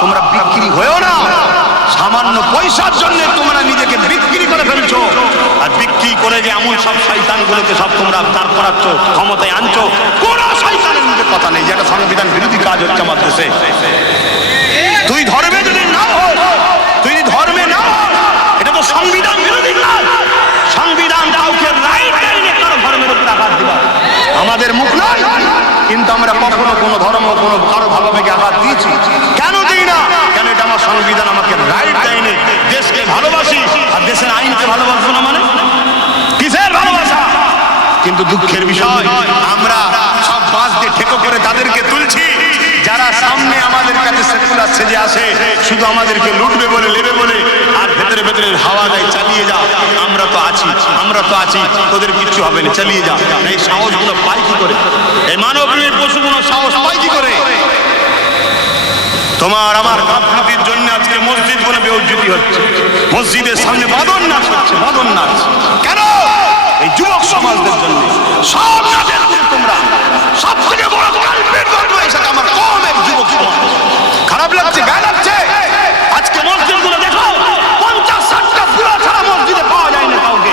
তোমরা বিক্রি হয়েও না। সামান্য পয়সার জন্য তোমরা নিজেকে বিক্রি করে ফেলছো, আর বিক্রি করে যে এমন সব শয়তানগুলোকে সব তোমরা দাঁড় করাচ্ছ, ক্ষমতায় আনছো। কোন শয়তানের মুখে কথা নেই, যেটা সংবিধান বিরোধী কাজ হচ্ছে আমার দেশে। তুই ধর্মে যদি না হস, তুই ধর্মে না হস, এটা তো সংবিধান বিরোধী কাজ। সংবিধান কাউকে রাইট দেয়নি কারো ধর্মের উপর আঘাত দিবার। আমাদের মুখ নয়, কিন্তু আমরা কখনো কোনো ধর্ম কোনো কারো ভালোবেগে আঘাত দিয়েছি? কেন দিই না? কেন এটা আমার সংবিধান আমাকে রাইট দেয়নি। দেশকে ভালোবাসি আর দেশের আইনকে ভালোবাসবো না মানে কিসের ভালোবাসা? কিন্তু দুঃখের বিষয় আমরা সব বাস দিয়ে ঠেকো করে তাদেরকে তুলছি যারা সামনে আমাদের কাছে সেকুলার সেজে আসে, শুধু আমাদেরকে লুটবে বলে, নেবে বলে, আর ভেতরে ভেতরে হাওয়া দেয় চালিয়ে যা, আমরা তো আছি, আমরা তো আছি, তোদের কিচ্ছু হবে না, চালিয়ে যা। এই সাহসগুলো পাই কি করে? এই মানবপ্রেমীর পশুগুলো সাহস পাই কি করে? তোমার আমার গাফিলতির জন্য আজকে মসজিদ বলে বেউজ্জতি হচ্ছে, মসজিদের সামনে বাদন নাচ হচ্ছে, বাদন নাচ। কেন? এই যুবক সমাজদের জন্য। সব নাচের তোমরা সব থেকে বড় কালপেট ধরবো এসে আমার কম এক যুবক সমাজ। খারাপ লাগছে, গায়ে লাগছে। আজকে মসজিদগুলো দেখো, 50-60টা পুরা ছাড়া মসজিদে পাওয়া যায় না কাউকে।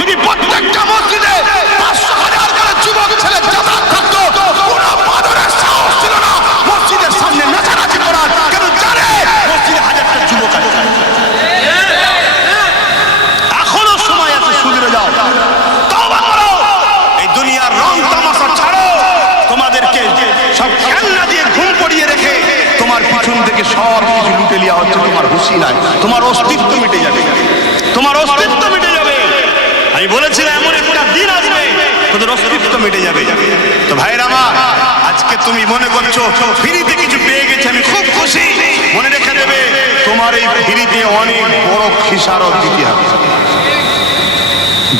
যদি প্রত্যেকটা মসজিদে 500,000 করে যুবক ছেলে জামাত থাকতো, কোনো মাদরের সাহস ছিল না মসজিদের সামনে নাচানাচি করার। কেন জানে মসজিদে 1000টা যুবক আছে। এখনো সময় আছে, সুবিধে যাও, তওবা করো, এই দুনিয়ার রং তামাশা ছাড়ো। তোমাদেরকে সব খেলনা দিয়ে ঘুম পড়িয়ে রেখে তোমার পিছন থেকে সব কিছু লুটে নেওয়া হচ্ছে। তোমার হুঁশি নাই, তোমার অস্তিত্ব মিটে যাবে, তোমার অস্তিত্ব মিটে যাবে। আমি বলেছিলাম এমন একটা দিন আসবে তোদের অস্তিত্ব মিটে যাবে। তো ভাইরা আমার, আজকে তুমি মনে করছো ফ্রিতে কিছু পেয়ে গেছে, আমি খুব খুশি। মনে রেখে দেবে তোমার এই ফ্রিতে অনেক বড় খিসারত দিতে হবে।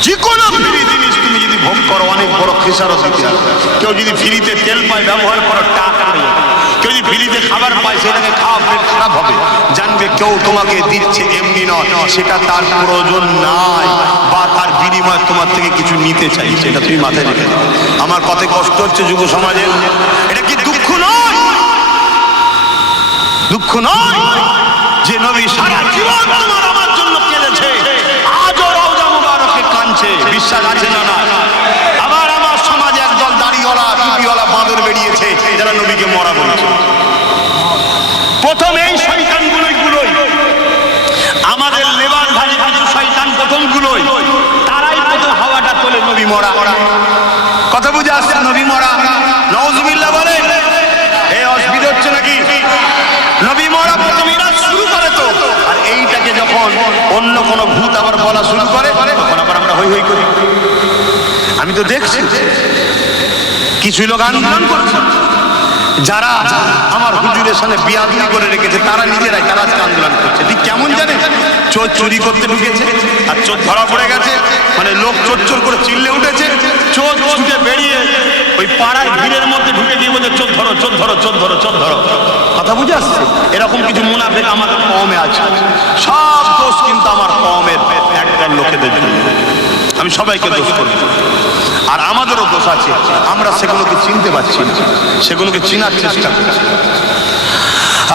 যে কোনো ফ্রি জিনিস তুমি যদি ভোগ করো অনেক বড় খিসারত দিতে হবে। কেউ যদি ফ্রিতে তেল পায় ব্যবহার করো, টাকা নেই। কেউ যদি ফ্রিতে খাবার পায় সেটাকে খাওয়া পেট খারাপ হবে। জানবে কেউ তোমাকে দিচ্ছে এমনি নয়, সেটা তার প্রয়োজন নাই, বা তার বিনিময়ে তোমার থেকে কিছু নিতে চাই, সেটা তুমি মাথায় রেখে দাও। আমার কত কষ্ট হচ্ছে যুব সমাজের। এটা কি দুঃখ নয়? দুঃখ নয় যে নবী সারা জীবন তোমার আমার জন্য কেঁদেছে, আজও রওজা মুবারকে কাঁদছে। বিশ্বাস আছে না? না। আবার আমার সমাজে একদল দাড়িওয়ালা টুপিওয়ালা বাঁদর বেরিয়েছে যারা নবীকে মরা বলছে। প্রথম এই শয়তানগুলোই আমাদের লেবারধারী কিছু শয়তান, প্রথমগুলোই তারাই প্রথম হাওয়াটা তোলে নবী মরা। কথা বুঝে আসছে? নবী মরা, নাউজুবিল্লাহ বলে। এই অসুবিধা হচ্ছে নাকি? নবী মরা প্রথম এরা শুরু করে তো, আর এইটাকে যখন অন্য কোনো ভূত আবার বলা শুরু করে তখন আবার আমরা আমরা হই হই করি? আমি তো দেখছি কিছু লোক আন্দোলন করছে, যারা আমার হুজুরের সামনে বিয়াদুরি করে রেখেছে তারা নিজেরাই তারা আজকে আন্দোলন করছে। ঠিক কেমন জানেন? চোর চুরি করতে ঢুকেছে আর চোর ধরা পড়ে গেছে, মানে লোক চোর চোর করে চিল্লে উঠেছে, চোর ছুটে বেরিয়ে ওই পাড়ার ভিড়ের মধ্যে ঢুকে গিয়ে বলছে চোর ধরো চোর ধরো চোর ধরো চোর ধরো। কথা বুঝে আসছে? এরকম কিছু মুনাফিক আমাদের কওমে আছে। সব দোষ কিন্তু আমার কওমের একদল লোকেদের জন্য। আমি সবাইকে দোষ করি, আর আমাদেরও দোষ আছে, আমরা সেগুলোকে চিনতে পারছি না, সেগুলোকে চিনার চেষ্টা করছি।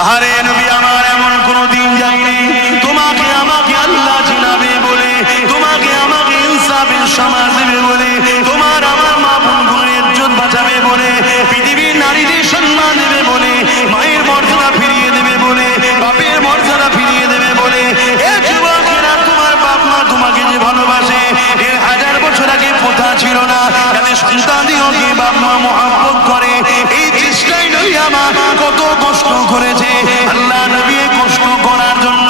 আহারে নবী আমার, এমন কোন দিন যায়নি তোমাকে আমাকে আল্লাহ চিনাবে বলে, তোমাকে আমাকে ইনসাফের সমাজ দেবে বলে, তোমার আমার মা বোনগুলোর ইজ্জত বাঁচাবে বলে, পৃথিবীর নারীদের সম্মান দেবে বলে, মায়ের মর্যাদা ফিরিয়ে দেবে বলে, বাপের মর্যাদা ফিরিয়ে দেবে বলে। এ যুবকেরা, তোমার বাপ মা তোমাকে যে ভালোবাসে, এর 1000 বছর আগে প্রথা ছিল না, যাতে সন্তানদিওকে বাপ মা মহব্বত করে। এই চেষ্টাই নবী আমার কত কষ্ট করেছে আল্লাহ নবী কষ্ট করার জন্য,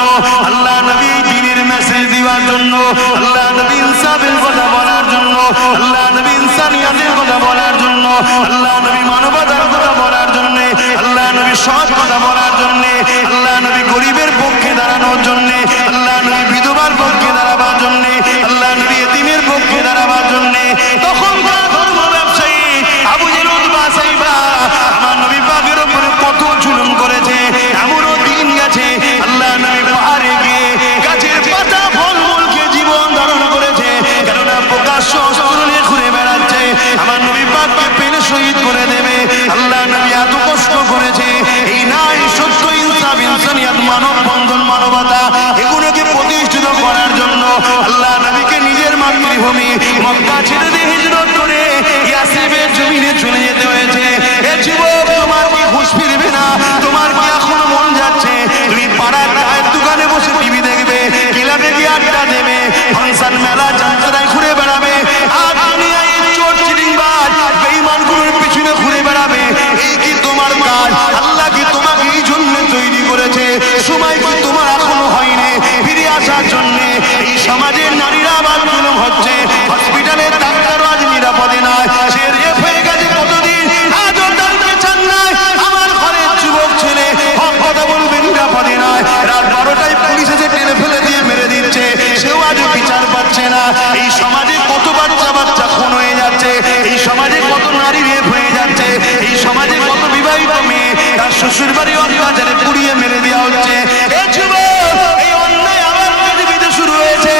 আল্লাহ নবী দ্বীনের মেসেজ দেওয়ার জন্য, আল্লাহ নবী ইনসাফের কথা বলার জন্য, আল্লাহ নবী ইনসানিয়াতের কথা বলার জন্য, আল্লাহ নবী মানবতার কথা বলার জন্য, আল্লাহ নবী সৎ কথা বলার জন্য, আল্লাহ নবী গরিবের পক্ষে দাঁড়ানোর জন্য, আল্লাহ নবী বিধবার পক্ষে দাঁড়াবার জন্য, আল্লাহ নবী এতিমের পক্ষে দাঁড়াবার জন্য। তখন ধর্ম ব্যবসায়ী আবু জেহেল উতবা সাইবা আমার নবী পাকের উপরে কত জুলুম করেছে। এমনও দিন গেছে আল্লাহ নবী পাহাড়ে গিয়ে গাছের পাতা ফলমূলকে জীবন ধারণ করেছে, কেননা প্রকাশ্য অস্ত্র নিয়ে ঘুরে বেড়াচ্ছে, আমার নবী পাককে পেলে শহীদ করে দেবে। আল্লাহ নবী এত কষ্ট করেছে এই নাই সত্য ইনসাফ ইনসানিয়াত মানব বন্ধন মানবতা এগুলোকে প্রতিষ্ঠিত করার জন্য আল্লাহ নবীকে নিজের মাতৃভূমি মক্কা ছেড়ে দিয়ে হিজরত করে ইয়াসরিবের জমিনে চলে যেতে হয়েছে। এ যুবক, তোমার কি হুঁশ ফিরবে না? তোমার কি এখনো মন যাচ্ছে তুমি পাড়ার চায়ের দোকানে বসে টিভি দেখবে, ক্লাবে গিয়ে আড্ডা দেবে, ফাংশন মেলা যাত্রায় ঘুরে বেড়াবে, আর দুনিয়ায় চোর চিটিংবাজ বেঈমানগুলোর পিছনে ঘুরে বেড়াবে? এই কি তোমার কাজ? আল্লাহ কি তোমাকে এই জন্য তৈরি করেছে? সময় কি তোমার এখনো হয়নি ফিরে আসার জন্য? এই সমাজের নারীরা আবার জুলুম হচ্ছে, হসপিটালের ডাক্তারও আজ নিরাপদে নয়, সে রেপ হয়ে গেছে কতদিন, আজও তার পেছন নাই। আমার ঘরের যুবক ছেলে হক কথা বলবে, নিরাপদে নয়, রাত 12টায় পুলিশ এসে টেনে ফেলে দিয়ে মেরে দিচ্ছে, সেও আজও বিচার পাচ্ছে না। এই সমাজে কত বাচ্চা বাচ্চা খুন হয়ে যাচ্ছে, এই সমাজে কত নারী রেপ হয়ে যাচ্ছে, এই সমাজে কত বিবাহিত মেয়ে তার শ্বশুর বাড়ি অত্যাচারে পুড়িয়ে মেরে দেওয়া হচ্ছে। এ যুবক, এই অন্যায় আবার পৃথিবীতে শুরু হয়েছে,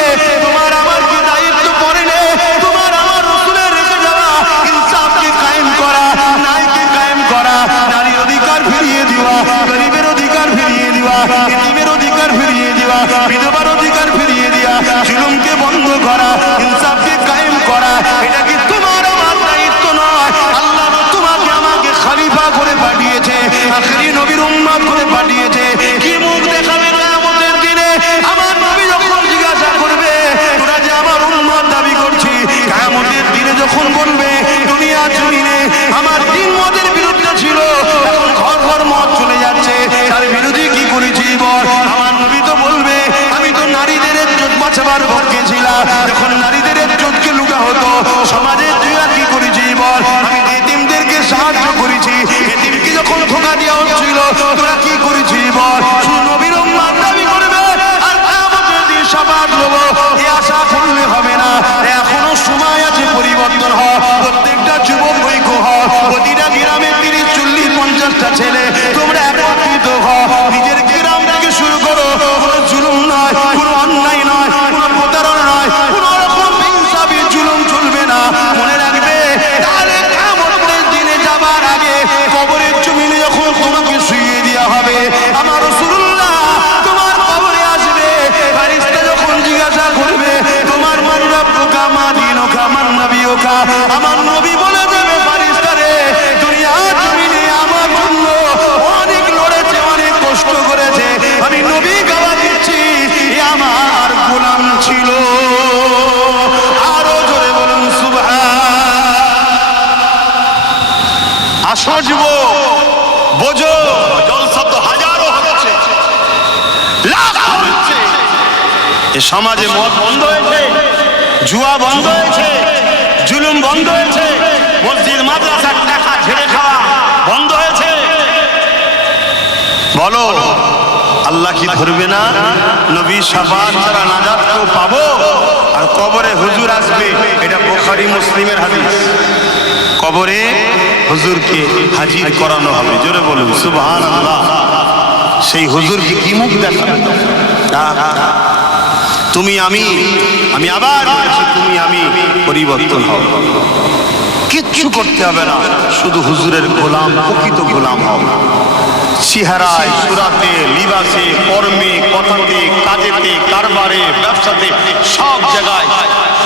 তোমার আমার কি দায়িত্ব পড়ে না? তোমার আমার রাসূলের রেখে যাওয়া ইনসাফকে কায়েম করা, ন্যায়কে কায়েম করা, নারীর অধিকার ফিরিয়ে দেওয়া, গরিবের অধিকার ফিরিয়ে দেওয়া, এতিমের অধিকার ফিরিয়ে দেওয়া, বিধবার অধিকার ফিরিয়ে দেওয়া, জুলুমকে বন্ধ করা, ইনসাফকে কায়েম করা, এটা কি তোমার আমার দায়িত্ব নয়? আল্লাহ তোমাকে আমাকে খলিফা করে পাঠিয়েছে, আখেরি নবীর উম্মত করে পাঠিয়েছে। কি মুখ দেখাবে কিয়ামতের দিনে? আমার নবী যখন জিজ্ঞাসা করবে তোরা যে আমার উম্মত দাবি করছি, কিয়ামতের দিনে যখন বলবে দুনিয়া জমিনে আমার দিন মতের বিরুদ্ধে ছিল, এখন ঘর ঘর মত চলে যাচ্ছে, তার বিরোধী কি করেছি বল? আমার নবী তো বলবে আমি তো নারীদের ইজ্জত বাঁচাবার পক্ষে ছিলাম, যখন নারীদের ইজ্জতকে লুটা হতো সমাজের তুই আর কি করেছি বল? আমি এতিমদেরকে সাহায্য করেছি, এতিমকে যখন ধোঁকা দেওয়া হচ্ছিল তোরা কি করেছি বল? শুধু নবীর উম্মত দাবি করবে আর কিয়ামতের দিন শাফাআত লবো, এই আশা করলে হবে না। এখনো সময় আছে পরিবর্তন হ, প্রত্যেকটা যুবক ঐক্য হ, প্রতিটা গ্রামে 30, 40, 50টা ছেলে তোমরা একত্রিত হ, নিজের গ্রাম থেকে শুরু করো। কোনো জুলুম নয়, কোনো অন্যায় নয়, কোনো প্রতারণা নয়, কোনো রকম ইনসাফি জুলুম চলবে না। মনে রাখবে, তাহলে কিয়ামতের দিনে যাবার আগে কবরের জমিনে যখন তোমাকে শুইয়ে দেওয়া হবে, আমার রাসূলুল্লাহ তোমার কবরে আসবে, ফেরেশতা যখন জিজ্ঞাসা করবে তোমার মান রব্বুকা মা দীনুকা মান নবিয়ুকা, আমার নবী বলে দেবে ফেরেশতারে দুনিয়ার জমিনে আমার জন্য অনেক লড়েছে, অনেক কষ্ট করেছে, আমি নবী গাওয়া দিচ্ছি এ আমার গোলাম ছিল। আরো জোরে বলুন সুবহান। আসো যুবক, বোঝো জলসা তো হাজারো হচ্ছে, লাখ হচ্ছে, এ সমাজে মদ বন্ধ হয়েছে, জুয়া বন্ধ হয়েছে, জুলুম বন্ধ হয়েছে, মসজিদ মাদ্রাসার টাকা ঝেড়ে খাওয়া বন্ধ হয়েছে। বলো আল্লাহ কি ধরবে না? নবী শাফাত ছাড়া নাজাত কেউ পাবো? আর কবরে হুজুর আসবে, এটা বুখারী মুসলিমের হাদিস। কবরে হুজুরকে হাজির করানো হবে, জোরে বলুন সুবহানাল্লাহ। সেই হুজুরকে কি মুখ দেখাবে? তুমি আমি আবার বলছি, তুমি আমি পরিবর্তন হও, কিচ্ছু করতে হবে না, শুধু হুজুরের গোলাম, প্রকৃত গোলাম হও। চেহারায়, সুরাতে, লিবাসে, কর্মে, কথাতে, কাজেতে, কারবারে, ব্যবসাতে, সব জায়গায়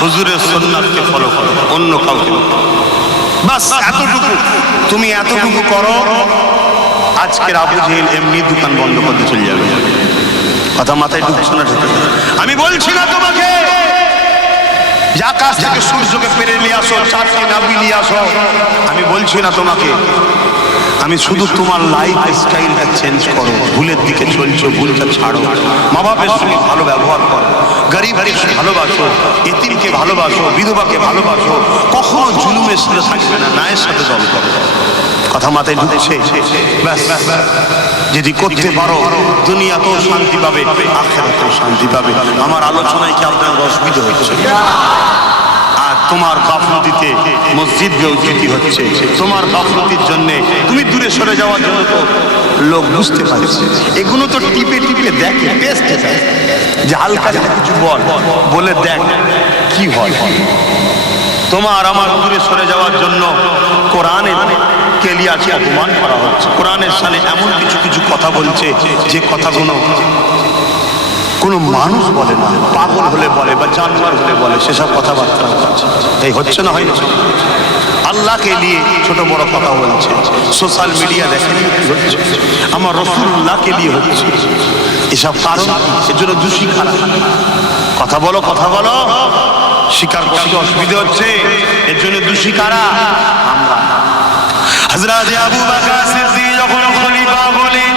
হুজুরের সুন্নাতকে ফলো করো, অন্য কাউকে। বাস এতটুকু, তুমি এতটুকু করো, আজকের আবু জেহেল এমনি দোকান বন্ধ করতে চলে যাবে। কথা মাথায় ঢুকছে না? আমি বলছি না তোমাকে যে আকাশ থেকে সূর্যকে পেরে নিয়ে আসো, চাঁদকে নামিয়ে নিয়ে আসো, আমি বলছি না তোমাকে। আমি শুধু তোমার লাইফ স্টাইলটা চেঞ্জ করো, ভুলের দিকে চলছো, ভুলটা ছাড়ো, মা বাপের সঙ্গে ভালো ব্যবহার করো, গরিবকে ভালোবাসো, এতিমকে ভালোবাসো, বিধবাকে ভালোবাসো, কখনো জুলুমের সাথে থাকবে না, ন্যায়ের সাথে দল করো। কথা মাথায় ঢুকছে? ব্যাস, যদি করতে পারো দুনিয়াতেও শান্তি পাবে, আখিরাতেও শান্তি পাবে। আমার আলোচনায় কি আপনার অসুবিধা হচ্ছে? আর তোমার গাফলতিতে মসজিদ বেউজ্জতি হচ্ছে, তোমার গাফলতির জন্য তুমি দূরে সরে যাওয়ার জন্য তো লোক বুঝতে পারছে। এগুলো তো টিপে টিপে দেখে, টেস্টে দেয় যে হালকা কিছু বলে দেখ কি হয়। তোমার আমার দূরে সরে যাওয়ার জন্য কোরআনের কেলিয়াকে অপমান করা হচ্ছে, কোরআনের সামনে এমন কিছু কিছু কথা বলছে যে কথাগুলো কোনো মানুষ বলে না, পাগল হলে বলে বা জানোয়ার হলে বলে, সেসব কথাবার্তা হচ্ছে। এই হচ্ছে না, হয় না? আল্লাহকে নিয়ে ছোট বড় কথা বলছে, সোশ্যাল মিডিয়া দেখেন কি হচ্ছে, আমার রাসূলুল্লাহকে নিয়ে হচ্ছে। এসব কারণ এর জন্য দোষী খারাপ। কথা বলো, কথা বলো, স্বীকার করতে অসুবিধা হচ্ছে, এর জন্য দোষী কারা? আমরা। হযরত আবু বকর সিদ্দিক যখন খলিফা হলেন,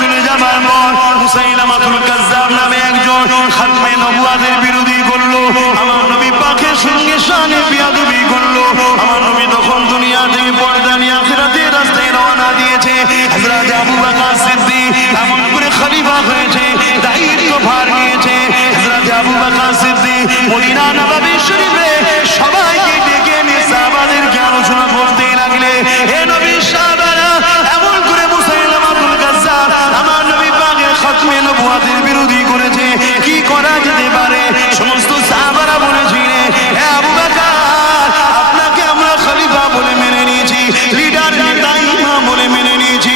চলে যাবার পর মুসাইলামাতুল কাজ্জাব নামে একজন খাতমে নবুয়তের বিরোধী করলো, আমার নবী পাকের সঙ্গে শানে বিয়াদবি করলো। আমার নবী তখন দুনিয়া থেকে পর্দা নিয়ে আখিরাতের রাস্তায় রওনা দিয়েছে। হযরত আবু বকর সিদ্দিক এমন করে খলিফা হয়েছে, দায়িত্ব ভার নিয়েছে। হযরত আবু বকর সিদ্দিক মদিনা নববী শরীফে সবাইকে ডেকে নিয়ে সাহাবাদেরকে আলোচনা করতে লাগলে, হে নবী সাহাবারা, এমন করে মুসাইলামাতুল কাজ্জাব আমার নবী পাকের খাতমে নবুয়তের বিরোধী করেছে, কি করা যেতে পারে? সমস্ত সাহাবারা বলেছিলেন, হে আবু বকর, আপনাকে আমরা খলিফা বলে মেনে নিয়েছি, লিডার, নেতা, ইমাম বলে মেনে নিয়েছি,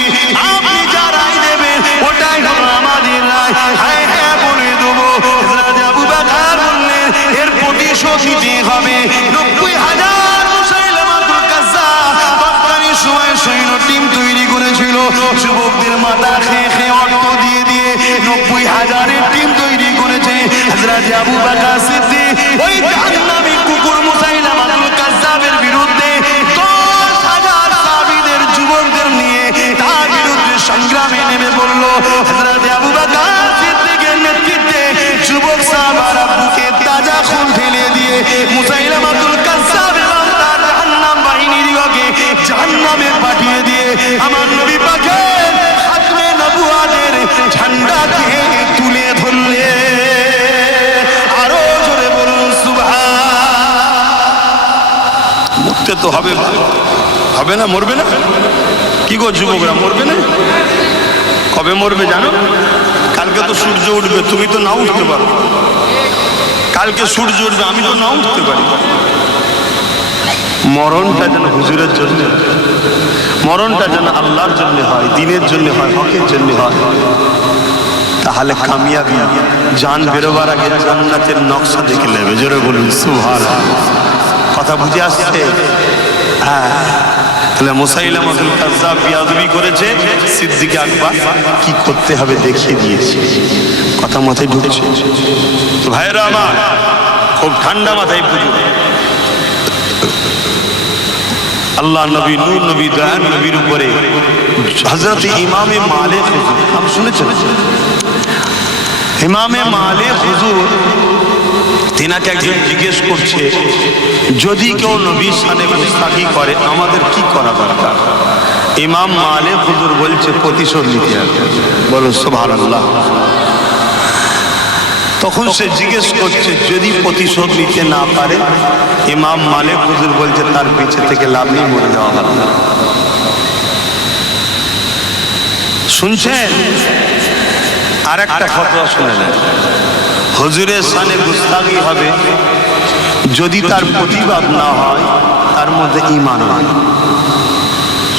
আপনি যা রায় দেবেন ওটাই হলো আমাদের রায়। হ্যাঁ হ্যাঁ বলে দেবো। হযরত আবু বকর বললেন, এর প্রতিশোধ নিতে হবে। 90,000 মুসাইলামাতুল কাজ্জাব তৎকালীন সময় সৈন্য টিম তৈরি করেছিল, যুবকদের মাথা খেয়ে খেয়ে অর্থ দিয়ে দিয়ে 90,000-এর টিম তৈরি করেছে। হযরত আবু বকর সিদ্দিক ওই জাহান্নামী কুকুর মুসাইলামাতুল কাজ্জাবের বিরুদ্ধে 10,000 সাহাবীদের, যুবকদের নিয়ে তার বিরুদ্ধে সংগ্রামে নেমে পড়ল। হযরত আবু বকর সিদ্দিকের নেতৃত্বে যুবক সাহাবারা বুকে তাজা খুন ঢেলে দিয়ে মুসাইলামাতুল কাজ্জাব এবং তার জাহান্নাম বাহিনীকে জাহান্নামে পাঠিয়ে দিয়ে আমার নবী পাকের খাতমে নবুয়তের ঝান্ডাকে তুলে ধরলে। আরো জোরে বলুন সুবহান। মরতে তো হবে, হবে না? মরবে না? কি গো যুবকরা, মরবে না? কবে মরবে জানো? কালকে তো সূর্য উঠবে, তুমি তো নাও উঠতে পারো। কালকে সূর্য উঠবে, আমি তো নাও উঠতে পারি। মরণটা যেন হুজুরের জন্য, মরণটা যেন আল্লাহর জন্য হয়, দিনের জন্য হয়, হকের জন্য হয়, তাহলে কামিয়াবি। জান বেরোবার আগে জান্নাতের নকশা দেখে নেবে। জোরে বলুন সুবহানাল্লাহ। কথা বুঝে আসছে? হ্যাঁ। তাহলে মুসাইলামাতুল কাজ্জাব বিয়াদবি করেছে, সিদ্দিক আকবর কি করতে হবে দেখিয়ে দিয়েছে। কথা মাথায় ঢুকছে? তো ভাইরা আমার, খুব ঠান্ডা মাথায় বুঝুন। আল্লাহ নবী নূর নবী দয়ান নবীর উপরে হযরত ইমামে মালিক হুজুর, নাম শুনেছেন? ইমামে মালিক হুজুর, তিনাকে একজন জিজ্ঞেস করছে, যদি কেউ নবীর শানে গুস্তাখি করে আমাদের কি করা দরকার? ইমাম মালিক হুজুর বলছে প্রতিশোধ নিতে হবে। বলো সুবহানাল্লাহ। তখন সে জিজ্ঞেস করছে, যদি প্রতিশোধ নিতে না পারে? ইমাম মালিক হুজুর বলছে, তার পিছে থেকে লাভ নেই, মরে যাওয়া ভালো। শুনছেন? আর একটা ফতোয়া শুনে নেন, হুজুরের শানে গুস্তাখি হবে যদি তার প্রতিবাদ না হয়, তার মধ্যে ঈমান হয়।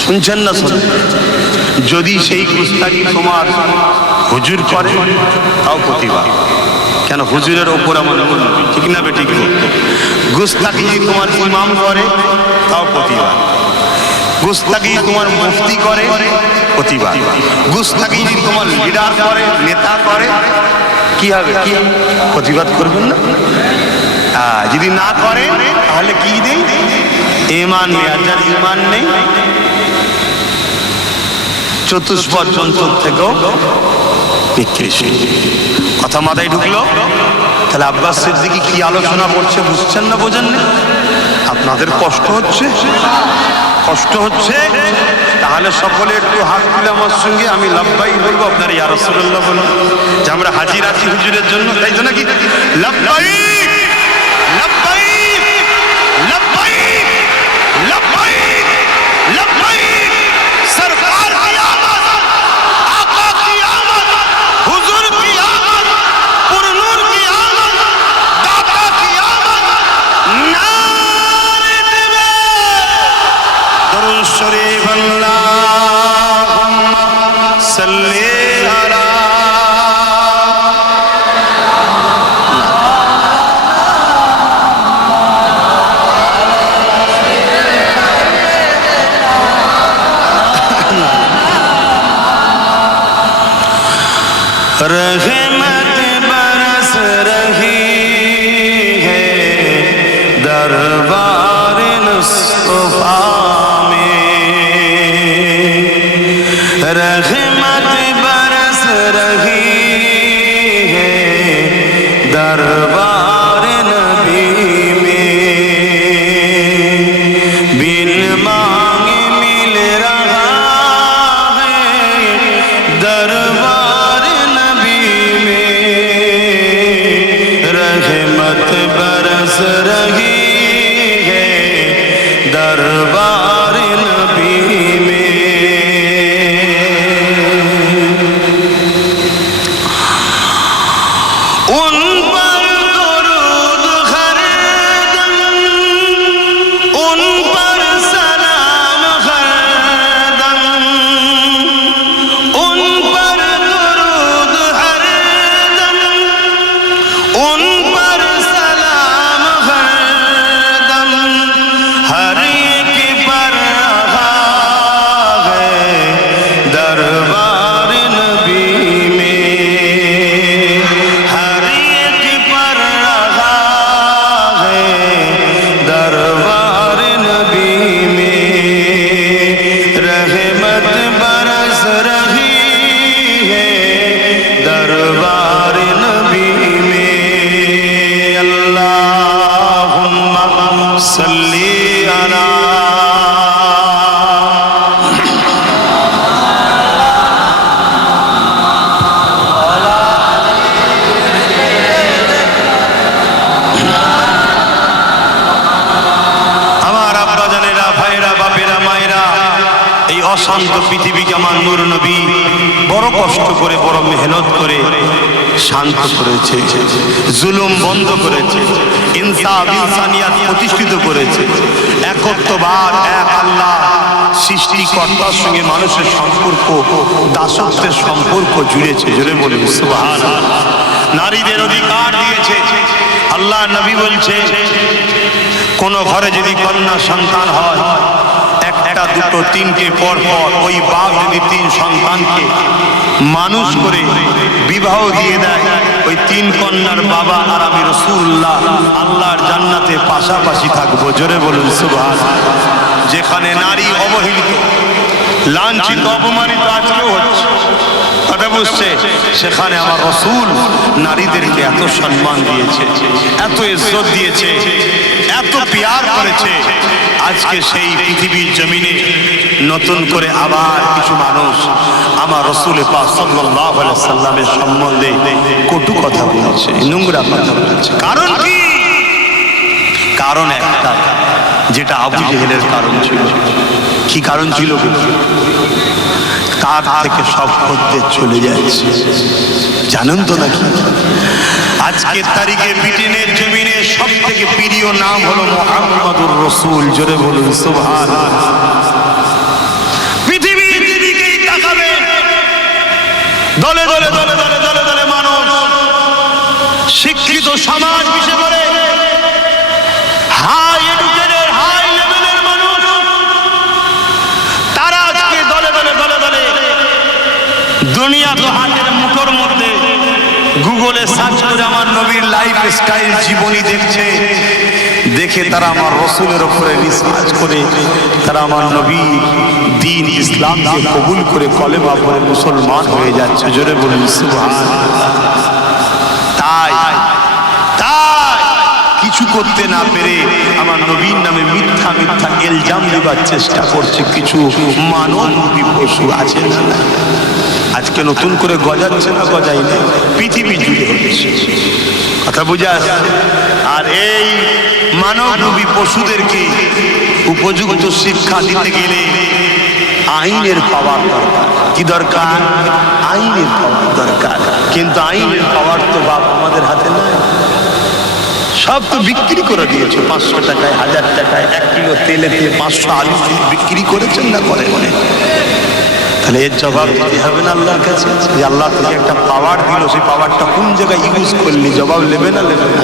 শুনছেন না? শুনছেন? যদি সেই গুস্তাখি তোমার হুজুর করে, তাও প্রতিবাদ। কেন? হুজুরের ওপর আমার নূর নবী, ঠিক না বে ঠিক? গুস্তাখি যদি তোমার ইমাম করে, তাও প্রতিবাদ। গুস্তাখি তোমার মুফতি করে, প্রতিবাদ। গুস্তাখি যদি তোমার লিডার করে, নেতা করে, কি হবে? কি প্রতিবাদ করবেন না? যদি না করে তাহলে কি দেই? ঈমান নেই। আর যার ঈমান নেই, চতুষ্পদ যন্ত্র থেকেও বিকৃতি। কথা মাথায় ঢুকলো? তাহলে আব্বাস সিদ্দিকী কি আলোচনা করছে বুঝছেন না? বোঝেন না? আপনাদের কষ্ট হচ্ছে? কষ্ট হচ্ছে? তাহলে সকলে একটু হাত তুলে আমার সঙ্গে আমি লাব্বাইক বলবো, আপনারা ইয়া রাসূলুল্লাহ বলুন, যে আমরা হাজির আছি হুজুরের জন্য, তাই তো নাকি? লাব্বাইক লাব্বাইক লাব্বাইক লাব্বাইক লাব্বাইক। সরকার কি আমত, আকা কি আমত, হুজুর কি আমত, পুরনূর কি আমত, দাতা কি আমত। নারে দেবে দরুদ শরীফ, আল্লাহুম্মা সাল্লি আলা। रहमत बरस रही है दरबार मुस्तफा में, रहमत बरस रही है दरबार नबी में, बिन मांगे मिल रहा है दरबार नबी में, रहमत बरस रही है दरबार नबी में। उन पर दुरूद हर दम, उन पर सलाम हर दम, उन पर दुरूद हर दम, उन पर सलाम हर दम, हर एक पर रहा है दरबार नबी में, हर एक पर रहा है दरबार नबी में, रहमत बरस रही है दरबार नबी में। अल्लाहुम्मा सल्ली अला। আমার আব্বা জানেরা, ভাইরা, বাপেরা, মায়েরা, এই অশান্ত পৃথিবীকে আমার নূর নবী বড় কষ্ট করে, বড় মেহনত করে শান্ত করেছে, জুলুম বন্ধ করেছে, ইনসাফ ইনসানিয়াত প্রতিষ্ঠিত করেছে, একত্ববাদ, এক আল্লাহ সৃষ্টিকর্তার সঙ্গে মানুষের সম্পর্ক, দাসত্বের সম্পর্ক জুড়েছে। জোরে বলুন সুবহানাল্লাহ। নারীদের অধিকার দিয়েছে। আল্লাহ নবী বলছে, কোন ঘরে যদি কন্যা সন্তান হয়, একটা দুটো তিনটে পর পর ওই বাপ যদি তিন সন্তানকে মানুষ করে বিবাহ দিয়ে দেয়, ওই তিন কন্যার বাবা আর আমি রাসূলুল্লাহ আল্লাহর জান্নাতে পাশাপাশি থাকবো। জোরে বলুন সুবহানাল্লাহ। যেখানে নারী অবহেলিত, লাঞ্ছিত, অপমানিত আজকেও হচ্ছে, কথা বুঝছে, সেখানে আমার রাসূল নারীদেরকে এত সম্মান দিয়েছে, এত ইজ্জত দিয়েছে, এত প্যার করেছে। আজকে সেই পৃথিবীর জমিনে নতুন করে আবার কিছু মানুষ আমার রাসূল পাক সাল্লাল্লাহু আলাইহি সাল্লামের সম্বন্ধে কটু কথা বলছে, নোংরা কথা বলছে। কারণ কি? কারণ একটা, যেটা আবু জেহেলের কারণ ছিল। কি কারণ ছিল? তার থেকে সব খদ্দের চলে যাচ্ছে, জানেন তো নাকি? আজকের তারিখে ব্রিটেনের জমিনে সব থেকে প্রিয় নাম হলো মুহাম্মদুর রাসূল। জোরে বলুন সুবহানাল্লাহ। পৃথিবীর দিকেই তাকাবে, দলে দলে দলে দলে দলে দলে মানুষ শিক্ষিত সমাজ বিশেষ করে হাই এডুকেটেড, হাই লেভেলের মানুষ, তারা আজকে দলে দলে দলে দলে দুনিয়া তো হাতের মুঠোর মধ্যে গুগলে সার্চ করে আমার নবীর লাইফ স্টাইল, জীবনী দেখছে, দেখে তারা আমার রাসূলের উপরে রিসার্চ করে তারা আমার নবী দ্বীন ইসলামকে কবুল করে কলেমা পড়ে মুসলমান হয়ে যাচ্ছে। জোরে বলুন সুবহানাল্লাহ। তাই কিছু করতে না পেরে আমার নবীর নামে মিথ্যা মিথ্যা ইলজাম দিবার চেষ্টা করছে কিছু মানবরূপী পশু আছে না, আজকে নতুন করে গজাচ্ছে না, গজাই না, পৃথিবী জুড়ে হচ্ছে, কথা বুঝা? আর এই মানবরূপী পশুদেরকে উপযুক্ত শিক্ষা দিতে গেলে আইনের পাওয়ার দরকার। কি দরকার? আইনের পাওয়ার দরকার। কিন্তু আইনের পাওয়ার তো বাপ আমাদের হাতে নয়, সব তো বিক্রি করে দিয়েছে। 500 টাকায়, 1000 টাকায় 1 কিলো তেলেতে 500 আলু বিক্রি করেছেন না করে মনে। তাহলে এর জবাব দিতে হবে না আল্লাহর কাছে যে আল্লাহ তোকে একটা পাওয়ার দিল, সেই পাওয়ারটা কোন জায়গায় ইউজ করলি? জবাব নেবে না, নেবে না?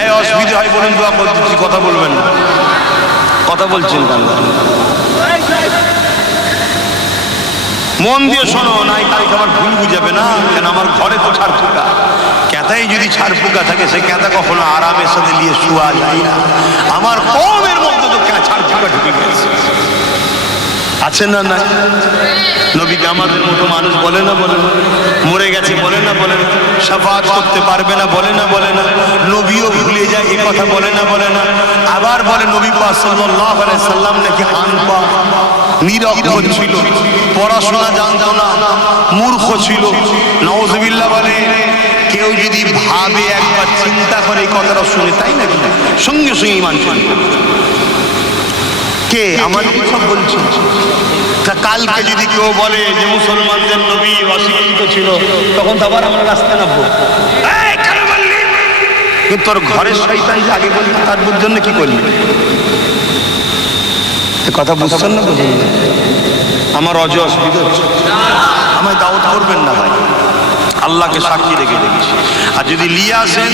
এই অসুবিধা হয় বলুন, দোয়া করছি, কথা বলবেন না, কথা বলছেন আল্লাহ। মন দিয়ে শোনো, নাই কালকে আমার ভুল বুঝাবে না। কেন? আমার ঘরে তো ছাড় পোকা, ক্যাঁথায় যদি ছাড় পোকা থাকে সে ক্যাঁথা কখনো আরামের সাথে নিয়ে শোয়া যায় না। আমার কমের মধ্যে তো ছাড় পোকা ঢুকে গেছে, আছে না? না, নবীকে আমাদের মতো মানুষ বলে না, বলে না, মরে গেছে বলে না, বলে না, শাফাআত করতে পারবে না বলে না, বলে না, নবীও ভুলে যায় এ কথা বলে না, বলে না। আবার বলে নবী পাক সাল্লাল্লাহু আলাইহি সাল্লাম নাকি আনপা, নিরক্ষর ছিল, পড়াশোনা জানতো না, মূর্খ ছিল। নাউযুবিল্লাহ বলে। কেউ যদি ভাবে, একবার চিন্তা করে এই কথাটা শুনে, তাই নাকি সঙ্গে সঙ্গে ঈমান চলে। কে? আমার সব বলছে। কালকে যদি কেউ বলে যে মুসলমানদের নবী অশিক্ষিত ছিল, তখন তো আবার আমরা রাস্তায় নামবো, কিন্তু তোর ঘরের শয়তান যে আগে বললি, তার জন্য কি করলি? কথা বুঝছেন না? বুঝলেন? আমার অজ অসুবিধা হচ্ছে, আমায় দাওয়াত করবেন না ভাই, আল্লাহকে সাক্ষী রেখে দেখছি। আর যদি লিয়ে আসেন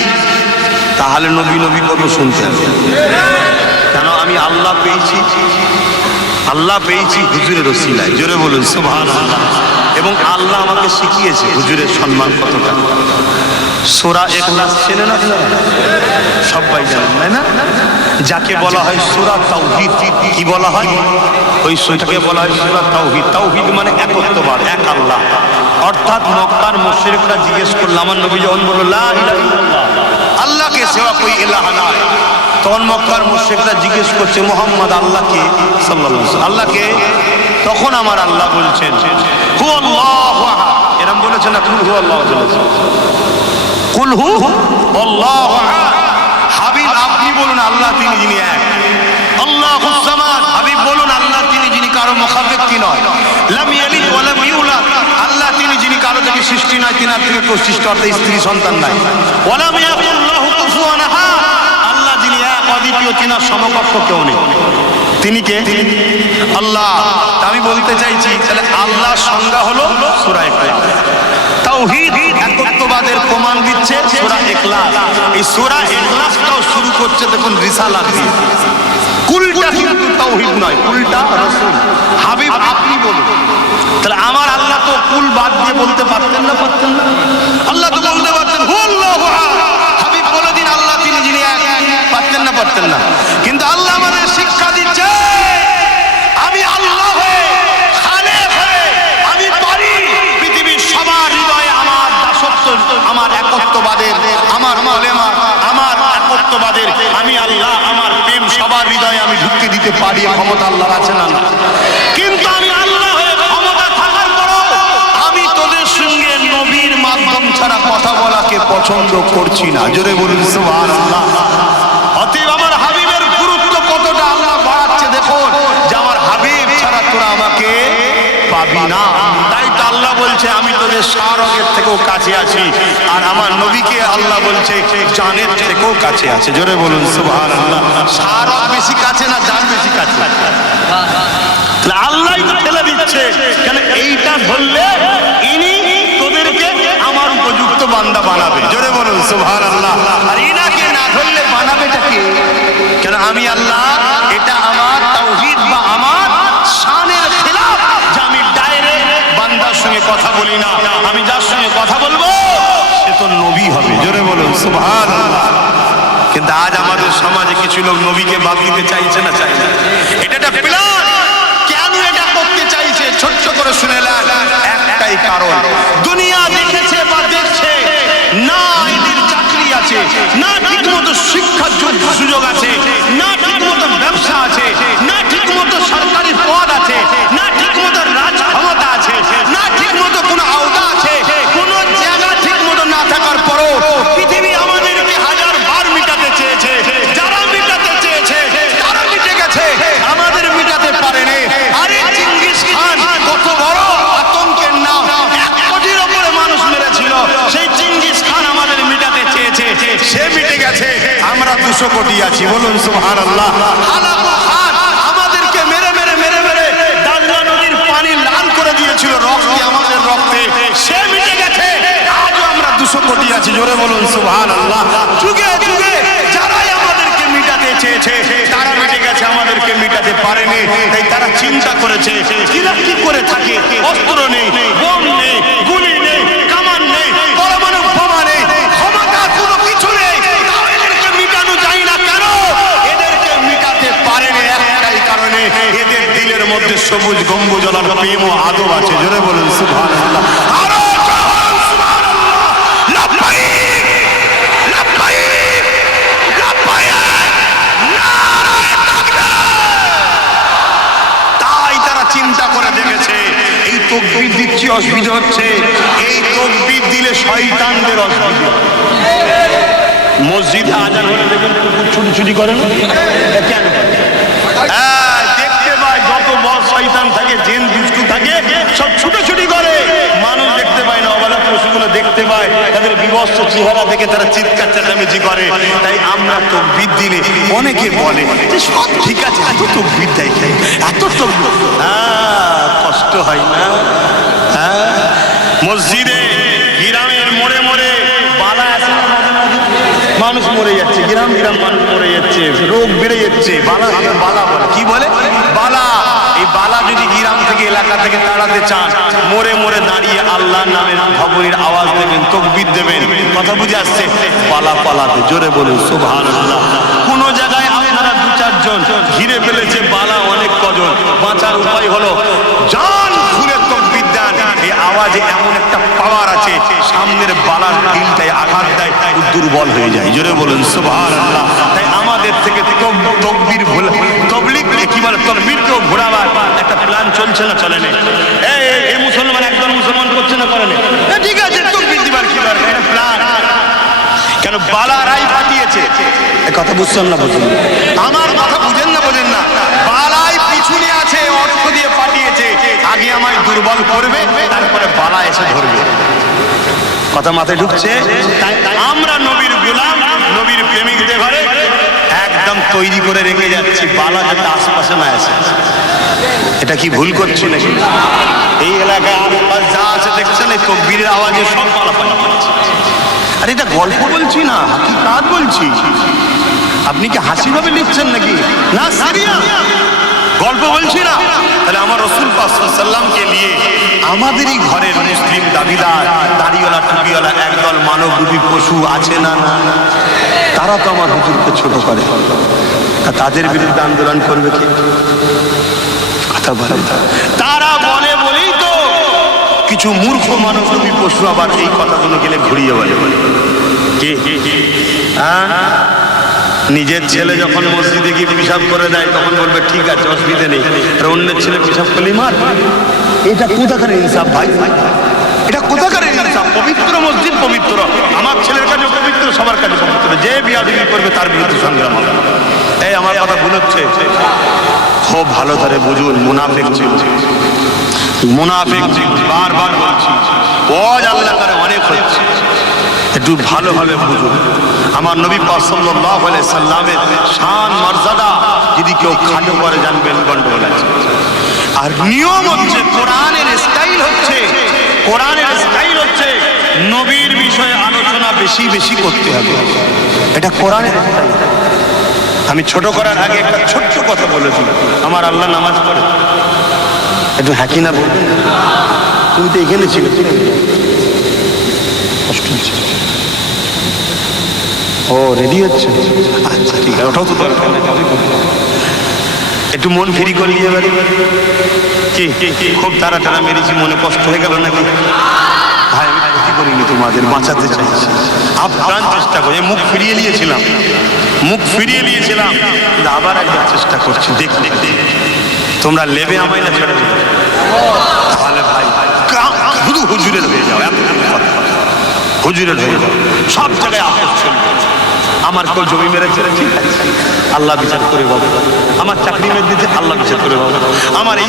তাহলে নবী নবী করবো শুনতে হবে। কেন? আমি আল্লাহ পেয়েছি, আল্লাহ পেয়েছি হুজুরের ওসিলায়। জোরে বলুন সুবহানাল্লাহ। এবং আল্লাহ আমাকে শিখিয়েছে হুজুরের সম্মান কতটা। সূরা ইখলাস চেনেন আপনারা? সবাই জানেন, তাই না? যাকে বলা হয় সূরা তাওহীদ। কি বলা হয়? ওই সূরাটাকে বলা হয় সূরা তাওহীদ। তাওহীদ মানে একত্ববাদ, এক আল্লাহ। অর্থাৎ মক্কার মুশরিকরা জিজ্ঞেস করল, আমার নবী যখন বলল লা ইলাহা ইল্লাল্লাহ, আল্লাহকে সেবা কোই ইলাহা নাই, তখন মক্কার মুশরিকরা জিজ্ঞেস করছে মুহাম্মদ আল্লাহকে, সাল্লাল্লাহু আলাইহি ওয়াসাল্লাম আল্লাহকে। তখন আমার আল্লাহ বলছেন হু আল্লাহু আহাদ। এরকম বলেছেন না? কুল হু আল্লাহু বলেছেন, কুল হু আল্লাহু আহাদ। হাবিব আপনি বলুন আল্লাহ তিনি যিনি এক। আল্লাহুস সামাদ, হাবিব বলুন আল্লাহ তিনি যিনি কারো মুখাপেক্ষী নয়। লাম ইয়ালিদ ওয়া লাম ইউলাদ, আল্লাহ তিনি যিনি কারো থেকে সৃষ্টি নয়, তিনার থেকে কেউ সৃষ্টি, অর্থাৎ স্ত্রী সন্তান নাই। ওয়া লাম ইয়াকুল লাহু কুফুয়ান আহাদ, আল্লাহ যিনি এক অদ্বিতীয়, তিনার সমকক্ষ কেউ নেই। তিনি কে? আল্লাহ। আমি বলতে চাইছি তাহলে আল্লাহর সংজ্ঞা হলো সূরা ইখলাস। তাওহীদ একত্ববাদের প্রমাণ দিচ্ছে সূরা ইখলাস। এই সূরা ইখলাসটাও শুরু করছে দেখুন রিসালাত দিয়ে। কুলটা কিন্তু তাওহীদ নয়, কুলটা রাসূল। হাবিব আপনি বলুন। তাহলে আমার আল্লাহ তো কুল বাদ দিয়ে বলতে পারতেন না? পারতেন না? আল্লাহ তো বলতে পারতেন হু আল্লাহু আহাদ। হাবিব বলে দিন আল্লাহ তিনি যিনি এক, পারতেন না? পারতেন না? কিন্তু আল্লাহ আমাদের শিক্ষা দিচ্ছে একত্ববাদের, আমার উলেমা, আমার একত্ববাদের, আমি আল্লাহ আমার প্রেম সবার হৃদয়ে আমি ঢুকিয়ে দিতে পারি, ক্ষমতা আল্লাহর আছে না? কিন্তু আমি আল্লাহ হয়ে ক্ষমতা থাকার পরও আমি তোদের সঙ্গে নবীর মাধ্যম ছাড়া কথা বলাকে পছন্দ করছি না। জোরে বলুন সুবহানাল্লাহ। অতএব আমার হাবিবের গুরুত্ব কতটা আল্লাহ বাড়াচ্ছে দেখো, যে আমার হাবিব ছাড়া তোরা আমাকে পাবি না। তাই তো আল্লাহ বলছে আমি তোদের শাহরগের থেকেও কাছে আছি, আর আমার নবীকে আল্লাহ বলছে জানের থেকেও কাছে আছে। জোরে বলুন সুবহানাল্লাহ। শাহরগ বেশি কাছে না জান বেশি কাছে? আল্লাহই তো ঠেলে দিচ্ছে, কেন এইটা ধরলে ইনি তোদেরকে আমার উপযুক্ত বান্দা বানাবে। জোরে বলুন সুবহানাল্লাহ। আর ইনাকে না ধরলে বানাবেটা কে? কেন আমি আল্লাহ, এটা আমার তাওহীদ বা আমার শানের খেলাফ যে আমি ডাইরেক্ট বান্দার সঙ্গে কথা বলি না, আমি যার সঙ্গে কথা বলবো সে তো নবী হবে। জোরে বলুন সুবহানাল্লাহ। কিন্তু আজ আমাদের সমাজে কিছু লোক নবীকে বাদ দিতে চাইছে না, চাই না। এটা একটা প্ল্যান। কেন এটা করতে চাইছে ছোট্ট করে শুনে নেন, একটাই কারণ, দুনিয়া দেখেছে বা দেখছে না এদের চাকরি আছে, না ঠিক মতো শিক্ষার সুযোগ আছে, না ঠিক মতো ব্যবসা আছে, না ঠিক মতো সরকারি পদ আছে, না ঠিক মতো রাজ ক্ষমতা আছে, না ঠিক মতো কোনো আওতা আছে, কোন জায়গা ঠিক মতো না থাকার পরও পৃথিবী আমাদেরকে হাজার বার মিটাতে চেয়েছে। যারা মিটাতে চেয়েছে তারা মিটে গেছে, আমাদের মিটাতে পারেনি। আরে চেঙ্গিস খান কত বড় আতঙ্কের নাম, 1 কোটির উপরে মানুষ মেরেছিল, সেই চেঙ্গিস খান আমাদের মিটাতে চেয়েছে, সে মিটে গেছে। আমরা 200 কোটি আছি, বলুন সুবহানাল্লাহ। আলাদা খান আমাদেরকে মেরে মেরে মেরে মেরে দাজলা নদীর পানি লাল করে দিয়েছিল রক্তে, আমাদের রক্তে, সে মিটে গেছে। আজও আমরা 200 কোটি আছি, জোরে বলুন সুবহানাল্লাহ। যুগে যুগে যারাই আমাদেরকে মিটাতে চেয়েছে তারা মিটে গেছে, আমাদেরকে মিটাতে পারেনি। তাই তারা চিন্তা করেছে কিরা কি করে থাকে, অস্ত্র নেই, বোম নেই, গুলি নেই, কামান নেই, পরমাণু বোমা নেই, ক্ষমতা কোনো কিছু নেই, তাও এদেরকে মিটানো যায় না। কেন এদেরকে মিটাতে পারেনি? একটাই কারণে, এদের দিলের মধ্যে সবুজ গম্বুজলার প্রেম ও আদব আছে। জোরে বলুন সুবহানাল্লাহ। আরো সুবহানাল্লাহ। লাব্বাইক লাব্বাইক লাব্বাইক, নারায়ে তাকবীর। তাই তারা চিন্তা করে দেখেছে এই তাকবীর দিচ্ছি অসুবিধা হচ্ছে, এই তাকবীর দিলে শয়তানদের অসুবিধা। মসজিদে আজান হলে দেখবেন কুকুর ছুটি ছুটি করে না, কেন? দেখতে পায় যত বড় শয়তান থাকে, জিন দুষ্টু থাকে, সব ছুটোছুটি করে। মানুষ দেখতে পায় না, অবলা পশুগুলো দেখতে পায়, তাদের বিভৎস চেহারা দেখে তারা চিৎকার চেঁচামেচি করে। তাই আমরা তাকবীর দিলে অনেকে বলে যে সব ঠিক আছে, এত তাকবীর দেয়, এত তাকবীর, কষ্ট হয় না? মসজিদে গ্রামের মোড়ে মোড়ে বালা আছে, মানুষ মরে যাচ্ছে, গ্রাম গ্রাম মানুষ মরে যাচ্ছে, রোগ বেড়ে যাচ্ছে, বালা বালা বলে, কি বলে? বালা। এই বালা যদি গ্রাম থেকে এলাকা থেকে তাড়াতে চান, মোড়ে মোড়ে দাঁড়িয়ে আল্লাহর নামের খবরের আওয়াজ দেবেন, তাকবীর দেবেন। কথা বুঝে আসছে? বালা পালাতে। জোরে বলুন সুবহানাল্লাহ। কোন জায়গায় আপনারা 2-4 জন ঘিরে ফেলেছে বালা অনেক কজন, বাঁচার উপায় হলো জান খুলে তাকবীর দেন। এই আওয়াজে এমন একটা পাওয়ার আছে, সামনের বালার দিলটায় আঘাত দেয়, দুর্বল হয়ে যায়। জোরে বলুন সুবহানাল্লাহ। তাই আমাদের থেকে তাকবীর ভুল, তাবলীগ কি বলে, তাকবীরকেও ঘোরাবার একটা প্ল্যান চলছে না, চলে না? এই মুসলমান একজন মুসলমান করছে না, করে না? ঠিক আছে, তাকবীর দিবার কি দরকার, এটা প্ল্যান। কেন বালারাই পাঠিয়েছে? কথা বুঝছেন না? বুঝুন আমার কথা, বুঝেন না? বোঝেন না? বালাই পিছনে আছে, অর্থ দিয়ে পাঠিয়েছে, আগে আমায় দুর্বল করবে, তারপরে বালা এসে ধরবে। কথা মাথায় ঢুকছে? তাই আমরা নবীর গোলাম, নবীর প্রেমিকদের ঘরে একদম তৈরি করে রেখে যাচ্ছি, বালা যাতে আশপাশে না আসে। এটা কি ভুল করছি নাকি? এই এলাকায় আশপাশ যা আছে দেখছেন, এই তাকবীরের আওয়াজে সব বালা পালিয়ে যাচ্ছে। আর এটা গল্প বলছি না, হাকিকাত বলছি। আপনি কি হাসি ভাবে লিখছেন নাকি? না, সিরিয়াস গল্প বলছি না। তাহলে আমার রাসূল পাক সাল্লাল্লাহু আলাইহি ওয়াসাল্লামকে নিয়ে আমাদেরই ঘরের মুসলিম দাবিদার, দাড়িওয়ালা টুপিওয়ালা একদল মানবরূপী পশু আছে না? তারা তো আমার হুজুরকে ছোট করে, তাদের বিরুদ্ধে আন্দোলন করবে কে? কথা বলে তারা বলে বলেই তো কিছু মূর্খ মানবরূপী পশু আবার এই কথাগুলো গেলে ঘুরিয়ে বলে। কি হ্যাঁ, নিজের ছেলে যখন মসজিদে গিয়ে পেশাব করে দেয় তখন বলবে ঠিক আছে অসুবিধা নেই, আর অন্যের ছেলে পেশাব করলেই মার। এটা কোথাকার ইনসাফ ভাই? এটা কোথাকার ইনসাফ? পবিত্র মসজিদ পবিত্র, আমার ছেলের কাছে পবিত্র, সবার কাছে পবিত্র। যে বিয়াদবি করবে তার বিরুদ্ধে সংগ্রাম হবে। এই আমার কথা ভুল হচ্ছে? খুব ভালো করে বুঝুন, মুনাফিক ছিল, মুনাফিক ছিল, বারবার বলছি, ওয়াজ আল্লাহ করে অনেক হচ্ছে, একটু ভালোভাবে বুঝুন। আমার নবী পাক সাল্লাল্লাহু আলাইহি সাল্লামের শান মর্যাদা যদি কেউ খাটো করে জানবেন গন্ডগোল আছে। আর নিয়ম হচ্ছে, কোরআনের স্টাইল হচ্ছে, কোরআনের স্টাইল হচ্ছে নবীর বিষয়ে আলোচনা বেশি বেশি করতে হবে। এটা কোরআনের স্টাইল। আমি ছোট করার আগে একটা ছোট্ট কথা বলেছি, আমার আল্লাহ নামাজ পড়ে, একটু হাকি না বলবেন? তুমি তো এখানে ছিল, কষ্ট হচ্ছে। ও রেডি হচ্ছে, আচ্ছা ঠিক আছে, ওটাও তো দরকার নেই, একটু মন ফ্রি করিয়ে এবারে। কি খুব তারা টারা মেরেছি, মনে কষ্ট হয়ে গেল নাকি? ভাই আমি ক্ষতি করিনি, তোমাদের বাঁচাতে চাইছি, আপ্রাণ চেষ্টা করি। মুখ ফিরিয়ে নিয়েছিলাম, মুখ ফিরিয়ে নিয়েছিলাম, আবার একবার চেষ্টা করছি, দেখতে তোমরা লেবে আমায় না ছেড়ে দেবে। তাহলে ভাই শুধু হুজুরের হয়ে যাও, হুজুরের হয়ে যাও, সব জায়গায় আপোষ চলবে। আমার কেউ জমি মেরেছে, ঠিক আছে, আল্লাহ বিচার করে পাবো। আমার চাকরি মেরে দিতে, আল্লাহ বিচার করে পাবো। আমার এই,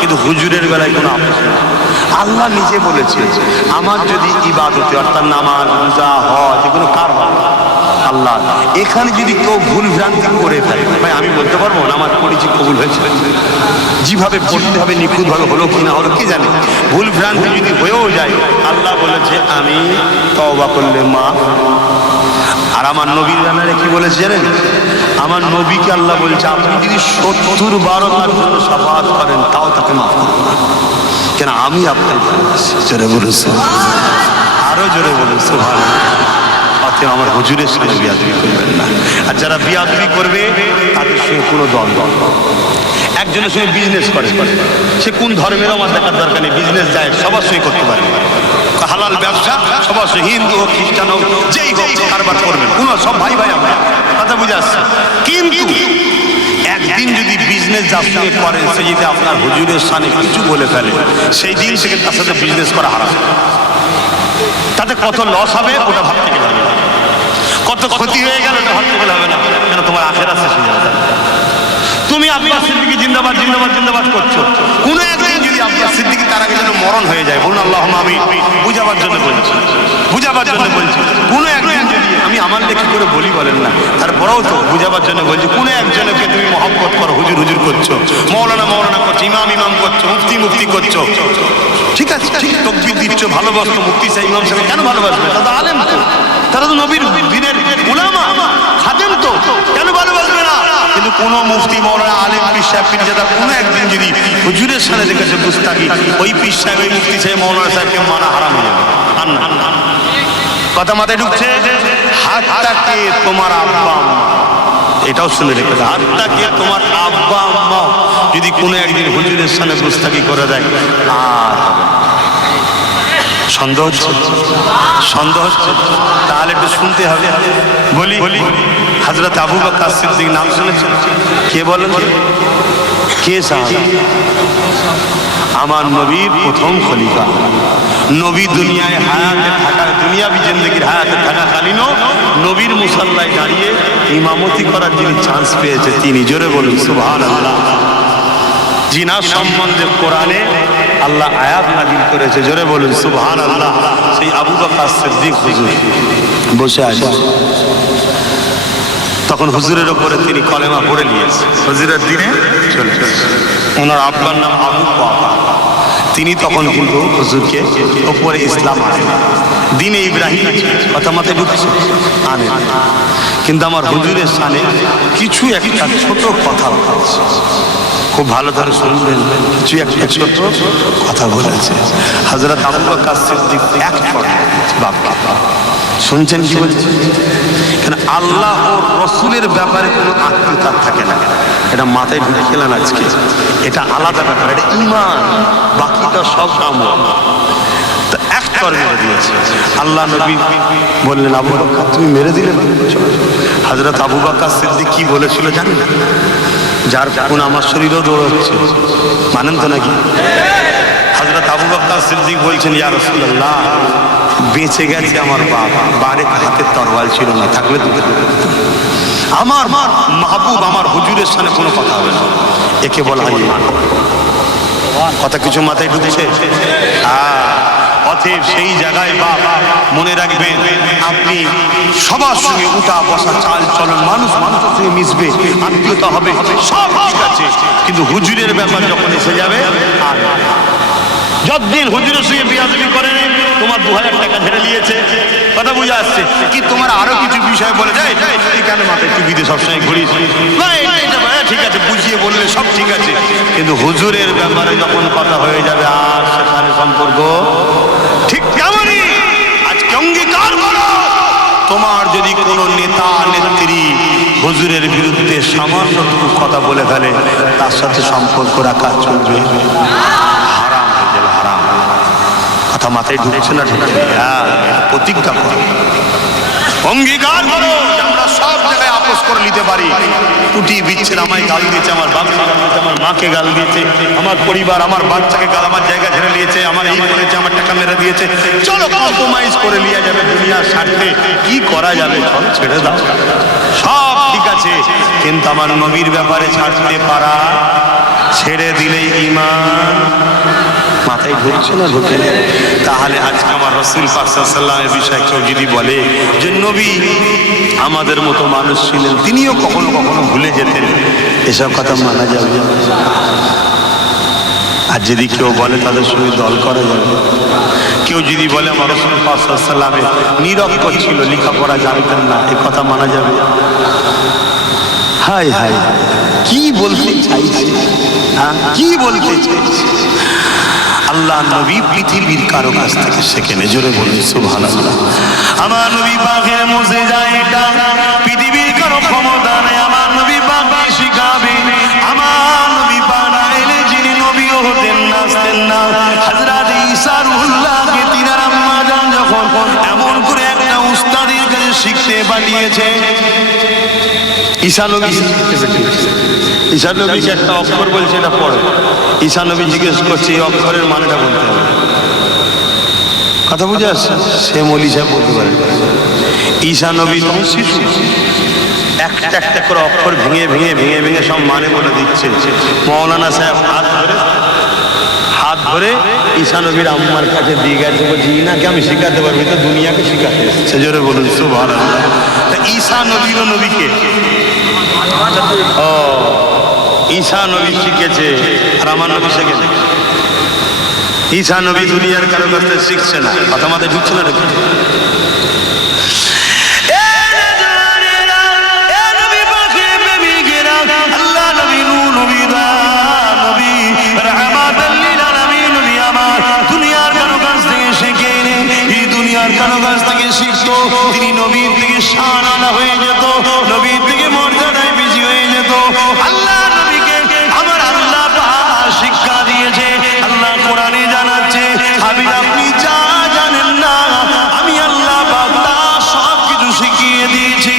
কিন্তু হুজুরের বেলায় কোনো আপোষ নেই। আল্লাহ নিজে বলেছে, আমার যদি ইবাদতে অর্থাৎ নামাজ, রোজা, হজ, এগুলো কার হয়? আল্লাহ। এখানে যদি কেউ ভুল ভ্রান্তি করে ফেলে, ভাই আমি বলতে পারবো নামাজ পড়েছি, কবুল হয়েছে, যেভাবে পড়তে হবে নিখুঁতভাবে হলো কি না হলো কি জানি। ভুল ভ্রান্তি যদি হয়েও যায়, আল্লাহ বলেছে আমি তওবা করলে মাফ। আর আমার নবীর ব্যাপারে কি বলেছে জানেন? আমার নবীকে আল্লাহ বলছে, আপনি যদি 70 বার তার জন্য শাফাআত করেন তাও তাকে মাফ করবো না, কেন আমি আপনার ভালোবাসি। জোরে বলেছে, আরো জোরে বলেছে সুবহানাল্লাহ। আমার হুজুরের সঙ্গে বিয়াদবি করবেন না। আর যারা বিয়াদবি করবে তাদের সঙ্গে কোনো দল, একজনের সঙ্গে বিজনেস করে, সে কোন ধর্মের আমার দেখার দরকার নেই, বিজনেস যায় সবার সঙ্গে করতে পারে, হালাল ব্যবসা সবার সঙ্গে, হিন্দু হোক খ্রিস্টান হোক যেই হোক কারবার করবেন, কোনো সব ভাই ভাই আমরা, কথা বুঝে আসছে। কিন্তু একদিন যদি বিজনেস যার সঙ্গে করেন সে যদি আপনার হুজুরের সামনে কিছু বলে ফেলে, সেই দিন থেকে তার সাথে বিজনেস করা হারাম। তাতে কত লস হবে ওটা ভাবতে গেলে হবে না, কত ক্ষতি হয়ে গেল ওটা ভাবতে গেলে হবে না, কেন তোমার আখেরাত শেষ হয়ে যাবে। তুমি আব্বাস সিদ্দিকী জিন্দাবাদ জিন্দাবাদ জিন্দাবাদ করছো, কোনো একদিন যদি আব্বাস সিদ্দিকী তার আগে যেন মরণ হয়ে যায়, বলুন আল্লাহুম্মা আমিন, বুঝাবার জন্য বলছি, বুঝাবার জন্য বলছি। কোনো একদিন যদি আমি আমার লেখি করে বলি বলেন না, তারপরেও তো বুঝাবার জন্য বলছি, কোনো একজনকে তুমি মহব্বত করো, হুজুর হুজুর করছো, মৌলানা মৌলানা করছো, ইমাম ইমাম করছো, মুফতি মুফতি করছো, ঠিক আছে, ঠিক তাকবীর দিচ্ছ, ভালোবাসতো, মুফতি সাহেব ইমাম সাহেব কেন ভালোবাসবে? তারা তো আলেম, তো তারা তো নবীর দিনের উলামা, খাদেম, তো কেন ভালোবাসবে না? কিন্তু কোন মুফতি মৌলানা আলেম পীর সাহেব পীরজাদা কোনো একদিন যদি হুজুরের সামনে দেখেছে গুস্তাখি, ওই পীর সাহেব ওই মুফতি সাহেব মৌলানা সাহেবকে মানা হারাম হয়ে যাবে। আর না, কথা মাথায় ঢুকছে? হাতটাকে তোমার আব্বা আম্মা, এটাও শুনে রেখেছে, হাতটাকে তোমার আব্বা আম্মা যদি কোনো একদিন হুজুরের সামনে গুস্তাখি করে দেয়, আর সন্দেহ হচ্ছে, সন্দেহ হচ্ছে, তাহলে একটু শুনতে হবে। বলি হযরত আবু বকর সিদ্দিক নাম শুনেছেন? কে বলেন? কে সাহাবী? আমার নবীর প্রথম খলিফা। নবী দুনিয়ায় হায়াতে থাকা, দুনিয়াবি জিন্দেগির হায়াতে থাকাকালীনও নবীর মুসাল্লায় দাঁড়িয়ে ইমামতি করার যিনি চান্স পেয়েছে তিনি, জোরে বলুন সুবহানাল্লাহ। জিনার সম্বন্ধে কোরআনে আল্লাহ আয়াত নাযিল করেছে, জোরে বলুন সুবহানাল্লাহ। সেই আবু বকর সিদ্দিক হুজুর বসে আছে, তখন হুজুরের ওপরে তিনি কলেমা পড়ে নিয়েছে, হুজুরের দিনে চলছে। ওনার আব্বার নাম আবু বকর, তিনি তখন কিন্তু হুজুরকে ওপরে ইসলাম আনেন, দিনে ইব্রাহিম, কথা মাথায় ঢুকছে, আনেন। কিন্তু আমার হুজুরের সামনে কিছু একটা ছোট কথা বলেছে, খুব ভালো ধরে শুনবেন, কিছু একটা ছোট কথা বলেছে হযরত আবু বকর সিদ্দিক। এক বাবা শুনছেন কি বলছে? কেন আল্লাহ ও রসুলের ব্যাপারে কোনো আত্মীয়তা থাকে না, এটা মাথায় ঢুকে গেলেন আজকে, এটা আলাদা ব্যাপার, এটা ঈমান, বাকিটা সব আমল। চর মেরে দিয়েছে। আল্লাহ নবী বললেন, আবু বকর তুমি মেরে দিলে? হযরত আবু বকর সিদ্দিক কি বলেছিল জানেন? যার খুন আমার শরীরেও দৌড়াচ্ছে, মানেন তো নাকি? হযরত আবু বকর সিদ্দিক বলছেন, ইয়া রাসূলুল্লাহ, বেঁচে গেছে আমার বাপ, বারেক হাতে তরোয়াল ছিল না, থাকলে তো আমার মাহবুব আমার হুজুরের সামনে কোনো কথা হবে না। একে বলা হয় কথা, কিছু মাথায় ঢুকছে? অতএব সেই জায়গায় বাপ মনে রাখবেন, আপনি সবার সঙ্গে উঠা বসা, চাল চলন, মানুষ মানুষের সঙ্গে মিশবে, আত্মীয়তা হবে, সব ঠিক আছে, কিন্তু হুজুরের ব্যাপার যখন এসে যাবে, আর যতদিন হুজুরের সঙ্গে বিয়াদবি করে তোমার 2000 টাকা ছেড়ে নিয়েছে, কথা বুঝে আসছে কি? তোমার আরো কিছু বিষয় বলে যায়, তুই কেন মাথায় টুপিতে সবসময় ঘুরিস, ঠিক আছে বুঝিয়ে বললে সব ঠিক আছে, কিন্তু হুজুরের ব্যাপারে যখন কথা হয়ে যাবে আর সেখানে সম্পর্ক ঠিক তেমনই। আজকে অঙ্গীকার করো, তোমার যদি কোনো নেতা নেত্রী হুজুরের বিরুদ্ধে সামান্যটুকু কথা বলে ফেলে, তার সাথে সম্পর্ক রাখা চলবে, হারাম হয়ে যাবে, হারাম। কথা মাথায় ঢুকছে না? হ্যাঁ, প্রতিজ্ঞা করো, অঙ্গীকার করো, আমরা সব জায়গায় আপোষ করে নিতে পারি। টুটি বিচ্ছেদ, আমায় গাল দিয়েছে, আমার বাপকে গাল দিয়েছে, আমার মাকে গাল দিয়েছে, আমার পরিবার আমার বাচ্চাকে গাল, আমার জায়গা ছেড়ে নিয়েছে, আমার এই করেছে, আমার টাকা মেরে দিয়েছে, চলো কম্প্রোমাইজ করে নিয়ে যাবে দুনিয়ার স্বার্থে, কি করা যাবে, চলো ছেড়ে দাও, সব ঠিক আছে, কিন্তু আমার নবীর ব্যাপারে ছাড়তে পারা, ছেড়ে দিলে ঈমান। মাথায় ঢুকছে না? ঢুকে তাহলে আজকে আমার রাসূল পাক সাল্লাল্লাহু আলাইহি ওয়াসাল্লামের বিষয়ে কেউ যদি বলে যে নবী আমাদের মতো মানুষ ছিলেন, তিনিও কখনো কখনো ভুলে যেতেন, এসব কথা মানা যাবে? আর যদি কেউ বলে তাদের সঙ্গে দল করা যাবে? কেউ যদি বলে আমার রাসূল পাক সাল্লাল্লাহু আলাইহি ওয়াসাল্লাম নিরক্ষর ছিল, লেখাপড়া জানতেন না, এ কথা মানা যাবে? হায় হায়, কি বলতে চাইছে, কি বলতে চাইছে? আল্লাহ নবী পৃথিবীর কারো কাছ থেকে শেখেন, জোরে বলি সুবহানাল্লাহ। আমার নবী পাকের মুজিজা এটা, পৃথিবীর কারো ক্ষমতা নেই আমার নবী পাককে শিখাবে। আমার নবী পাক না এলে যিনি নবীও হতেন না, আসতেন না। হযরত ঈসা রুহুল্লাহকে তিনার আম্মা জান যখন এমন করে একটা উস্তাদের কাছে শিখতে পাঠিয়েছে, ঈসা নবীকে একটা অক্ষর বলছে, এটা পড়ো। ঈসা নবী জিজ্ঞেস করছে এই অক্ষরের মানেটা বলতে হবে, কথা বুঝে আসছে? সে মৌলী সাহেব বলতে পারে। ঈসা নবী তখন শিশু, একটা একটা করে অক্ষর ভেঙে ভেঙে ভেঙে ভেঙে সব মানে বলে দিচ্ছে। মৌলানা সাহেব হাত ধরে ঈসা নবীর আম্মার কাছে দিয়ে গেছে, বলছি ইনাকে আমি শিখাতে পারবি তো, দুনিয়াকে শিখাতে এসেছে, জোরে বলুন সুবহানাল্লাহ। ঈসা নবীর নবীকে ও ঈসা নবী শিখেছে, আর আমার নবী শেখেছে। ঈসা নবী দুনিয়ার কারো কাছ থেকে শিখছে না, কথা মাথায় ঢুকছে না? কারো কাছ থেকে শিখতো, তিনি নবীর থেকে শান আলা হয়ে যেত, নবীর থেকে মর্যাদায় বেশি হয়ে যেত। আল্লাহ নবীকে আমার আল্লাহ পাক শিক্ষা দিয়েছে। আল্লাহ কোরআনে জানাচ্ছে, হাবিব আপনি যা জানেন না আমি আল্লাহ পাক তা সব কিছু শিখিয়ে দিয়েছি।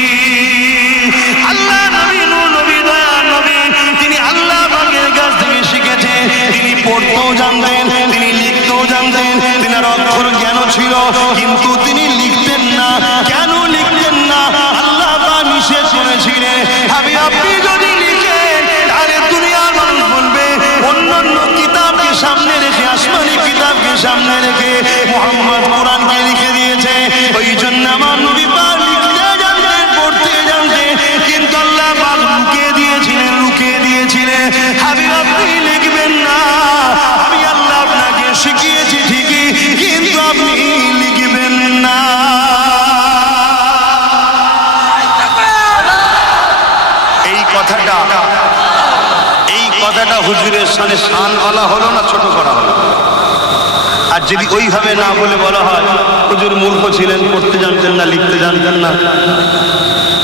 আল্লাহ নবী নবী দয়ার নবী, তিনি আল্লাহ পাকের কাছ থেকে শিখেছে। তিনি পড়তেও জানতেন, তিনি লিখতেও জানতেন, তিনার অক্ষর জ্ঞানও ছিল, কিন্তু তিনি লিখতেন না। কেন লিখতেন না? আল্লাহ পাক নিষেধ করেছিলেন। আমি আপনি যদি লিখেন তাহলে দুনিয়ার মানুষ বলবে অন্যান্য কিতাবকে সামনে রেখে, আসমানি কিতাবকে সামনে রেখে মুহাম্মদ কোরআনকে লিখে দিয়েছে। ওই জন্য আমার নবী পাক লিখতে জানতেন, পড়তে জানতেন, কিন্তু আল্লাহ পাক লুকিয়ে দিয়েছিলেন, লুকিয়ে দিয়েছিলেন। হাবিব আপনি লিখবেন না, আমি আল্লাহ আপনাকে শিখিয়েছি ঠিকই, কিন্তু আপনি লিখবেন না। এই কথাটা হুজুরের সামনে শান বলা হলো না, ছোট করা হলো? আর যদি ওইভাবে না বলে বলা হয় হুজুর মূর্খ ছিলেন, পড়তে জানতেন না, লিখতে জানতেন না,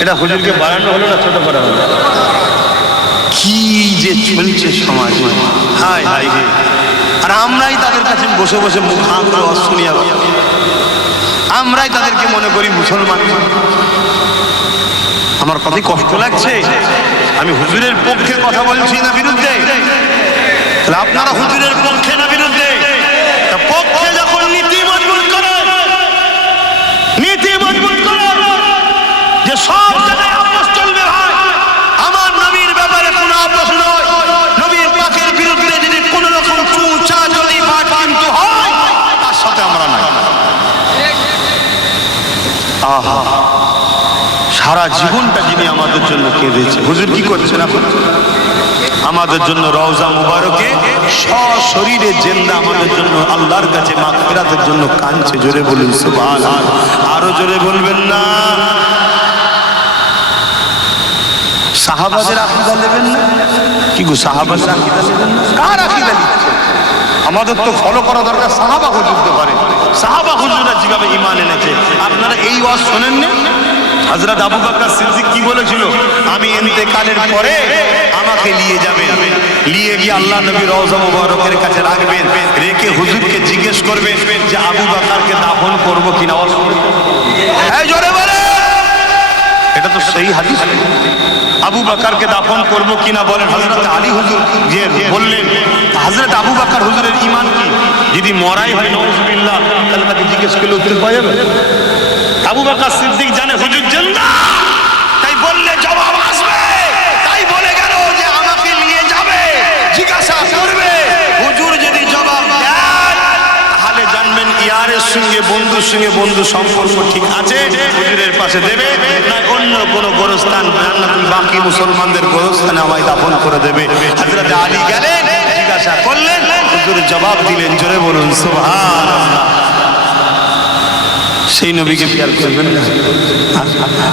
এটা হুজুরকে বাড়ানো হলো না, ছোট করা হলো? কি যে চলছে সমাজে, হায় হায়! আর আমরাই তাদের কাছে বসে বসে মুখ হাঁ করে অশুনিয়া আমরাই তাদেরকে মনে করি মুসলমান। আমার কতই কষ্ট লাগছে। আমি হুজুরের পক্ষে কথা বলছি না বিরুদ্ধে? তাহলে আপনারা হুজুরের পক্ষে না বিরুদ্ধে? পক্ষে যখন নীতি মজবুত করে, নীতি মজবুত করে যে সব জায়গায় আপোষ চলবে ভাই, আমার নবীর ব্যাপারে কোনো আপোষ নয়। নবীর পাকের বিরুদ্ধে যদি কোনো রকম চুচা যদি বাটপান্ত হয়, তার সাথে আমরা নাই। আহা, সারা জীবনটা যিনি আমাদের জন্য কেঁদেছে। হুজুর কি করছেন এখন? আমাদের জন্য রওজা মুবারকে সশরীরে জিন্দা আমাদের জন্য আল্লাহর কাছে মাগফিরাতের জন্য কাঁদছে। জোরে বলুন সুবহানাল্লাহ। আরো জোরে বলবেন না? সাহাবাদের আকীদা নেবেন না? কি গো, সাহাবাদের আকীদা নেবেন না? কার আকীদা নিচ্ছে? আমাদের তো ফলো করা দরকার সাহাবা হুজুরদের পারে। সাহাবা হুজুররা যেভাবে ঈমান এনেছে, আপনারা এই ওয়াজ শোনেন না? হযরত আবু বকর সিদ্দিক কি বলেছিল? আমি ইন্তেকালের পরে আমাকে নিয়ে যাবেন, নিয়ে গিয়ে আল্লাহ নবী রওজা মুবারকের কাছে রাখবেন, রেখে হুজুরকে জিজ্ঞেস করবেন যে আবু বকরকে দাফন করব কিনা। এই জোরে বলে, এটা তো সেই হাদিস। আবু বকরকে দাফন করব কিনা বলেন। হযরত আলী হুজুর যে বললেন, হযরত আবু বকর হুজুরের ঈমান কি? যদি মরাই হয় নাউজুবিল্লাহ, তাহলে তাকে জিজ্ঞেস করলে উত্তর পাওয়া যাবে? আবু বকর সিদ্দিক জানে হুজুর জিন্দা, তাই বললে জবাব আসবে। তাই বলে গেল যে আমাকে নিয়ে যাবে, জিজ্ঞাসা করবে। হুজুর যদি জবাব দেন, তাহলে জানবেন ইয়ারের সঙ্গে বন্ধুর সঙ্গে বন্ধু সম্পর্ক ঠিক আছে, হুজুরের পাশে দেবে, না অন্য কোনো গোরস্থান জান্নাতুল বাকি মুসলমানদের গোরস্থানে আমায় দাফন করে দেবে। হযরত আলী গেলেন, জিজ্ঞাসা করলেন, হুজুর জবাব দিলেন। জোরে বলুন সুবহানাল্লাহ। সেই নবীকে খেয়াল করবেন না?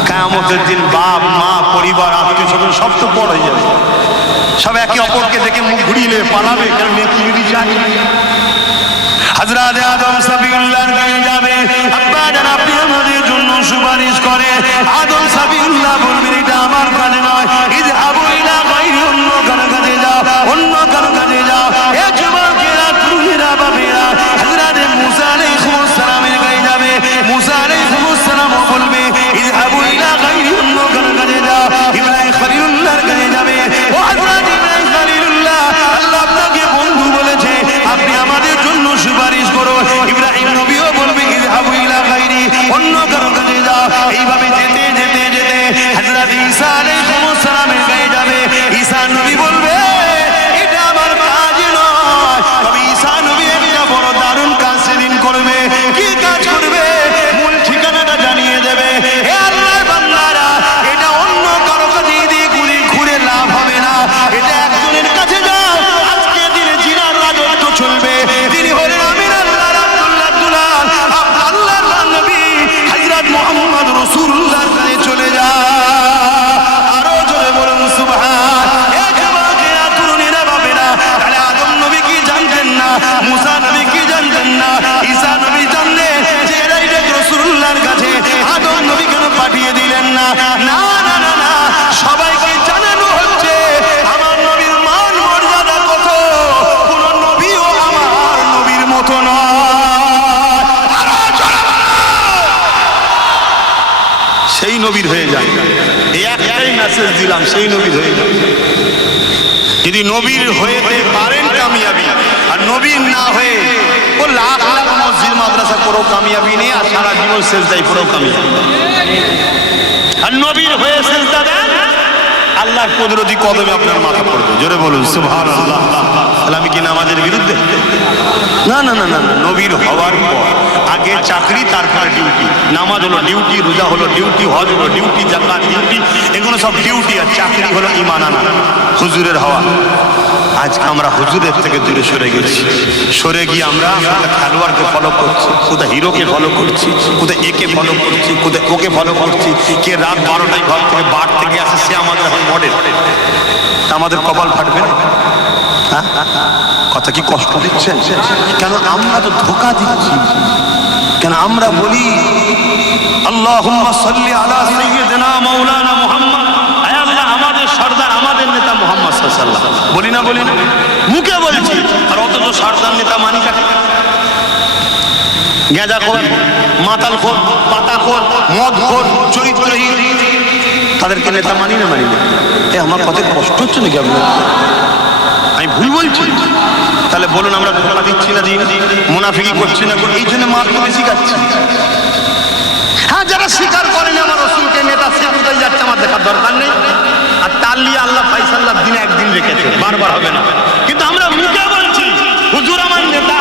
কিয়ামতের দিন বাপ মা পরিবার আত্মীয় স্বজন সব তো পড়ে যাবে, সব একে অপরকে দেখে মুখ ঘুরিয়ে নেবে, পালাবে। কারণ নেকি যদি চাই হযরত আদম সাবিউল্লাহর কাছে যাবে, আব্বা জান আপনি আমাদের জন্য সুপারিশ করে। আদম সাবিউল্লাহ বলবেন এটা আমার কাছে নয়, ইযহাবু ইলা গায়রি, অন্য কারো কাছে যাও, অন্য কারো কাছে যাও। এ যুবকেরা, তরুণেরা, বাবেরা হযরত মুসা আলাইহিস সালামের কাছে যাবে। মুসা আলাইহিস সালাম বলবে ইযহাবু ইলা গায়রি, অন্য কারো কাছে যাও। ইব্রাহিম খলিলুল্লাহর কাছে যাবে, ও হযরত ইব্রাহিম খলিলুল্লাহ, আল্লাহ আপনাকে বন্ধু বলেছে, আপনি আমাদের জন্য সুপারিশ করো। ইব্রাহিম নবীও বলবে ইযহাবু ইলা গায়রি, অন্য কারো কাছে যাও। এইভাবে যেতে যেতে যেতে হযরত ঈসা আলাইহিস সালামের কাছে যাবে। ঈসা নবী বলবে এটা আমার কাজ নয়, তবে ঈসা নবী একটা বড় দারুণ কাজ সেদিন করবে। কি কাজ করবে? মূল ঠিকানাটা জানিয়ে দেবে। হে আল্লাহর বান্দারা, এটা অন্য কারো কাছে দিয়ে ঘুরে ঘুরে লাভ হবে না, এটা একজনের কাছে যাও। আজকে দিনে জিনার রাজত্ব চলবে। তিনি হলেন আমির আল্লাহর আব্দুল্লাহ দুলাল, আল্লাহর নবী হযরত মুহাম্মদ রাসূলুল্লাহর কাছে চলে যা। আরো জোরে বলুন সুবহান। এ যুবকেরা, তরুণেরা, বাবেরা, তাহলে আদম নবী কি জানতেন না? মুসা নবী কি জানতেন না? ঈসা নবী জানলেন যে এরাই রাসূলুল্লাহর কাছে। আদম নবী কেন পাঠিয়ে দিলেন না? না না না না, সবাইকে জানানো হচ্ছে আমার নবীর মান মর্যাদা কত। কোন নবীও আমার নবীর মতো নয়। আরো জোরে বলো। সেই নবীর হয়ে যায়। এই একটাই মেসেজ দিলাম, সেই নবীর হয়ে যায়। যদি নবীর হয়েতে পারেন কামিয়াবি, আর নবীর না হয়ে ও লাখ লাখ মসজিদ মাদ্রাসা করেও কামিয়াবি নেই, আর সারা জীবন সেজদায় পড়েও কামিয়াবি। আর নবীর হয়ে সেজদা দেন, আল্লাহর কুদরতি কদমে আপনার মাথা পড়বে। জোরে বলুন সুবহানাল্লাহ। তাহলে আমি কি নামাজের বিরুদ্ধে? না না না না, নবীর হওয়ার পর আগে চাকরি, তারপরে ডিউটি। নামাজ হলো ডিউটি, রোজা হলো ডিউটি, হজ হলো ডিউটি, যাকাত ডিউটি, এগুলো সব ডিউটি। আর চাকরি হলো ঈমান আনা, হুজুরের হওয়া। আজ আমরা হুজুরের থেকে দূরে সরে গেছি। সরে গিয়ে আমরা খেলোয়াড়কে ফলো করছি, কোথায় হিরোকে ফলো করছি, কোথায় একে ফলো করছি, কোথায় ওকে ফলো করছি। কে রাত 12টায় ঘর থেকে বার থেকে আসে, সে আমাদের এখন মডেল। আমাদের কপাল ফাটবে না? কথা কি কষ্ট দিচ্ছেন? কেন আমরা তো ধোঁকা দিচ্ছি। কেন আমরা বলি আল্লাহুম্মা সাল্লি আলা সাইয়্যিদিনা মাওলানা মুহাম্মদ, আয় আল্লাহ আমাদের সরদার, আমাদের নেতা মুহাম্মদ সাল্লাল্লাহু আলাইহি ওয়াসাল্লাম। বলি না বলি না? মুখে বলছি, আর অথচ সরদার নেতা মানি কাকে? গেঁজা খোর মাতালখোর, পাতাখোর, মদখোর, চরিত্রহীন, তাদেরকে নেতা মানি না মানি না? আমার কথা কষ্ট হচ্ছে নাকি আপনার? আমি ভুল বলছি? তাহলে বলুন আমরা ধোঁকা দিচ্ছি না, দিন মুনাফিকি করছি না, এই জন্য মার তো বেশি খাচ্ছি। হ্যাঁ, যারা স্বীকার করেন আমার রসুলকে নেতা, সে কোথায় যাচ্ছে আমার দেখার দরকার নেই। আর তার লিয়ে আল্লাহ ফাইসাল্লাহ দিনে একদিন রেখেছে, বারবার হবে না। কিন্তু আমরা মুখে বলছি হুজুর আমার নেতা,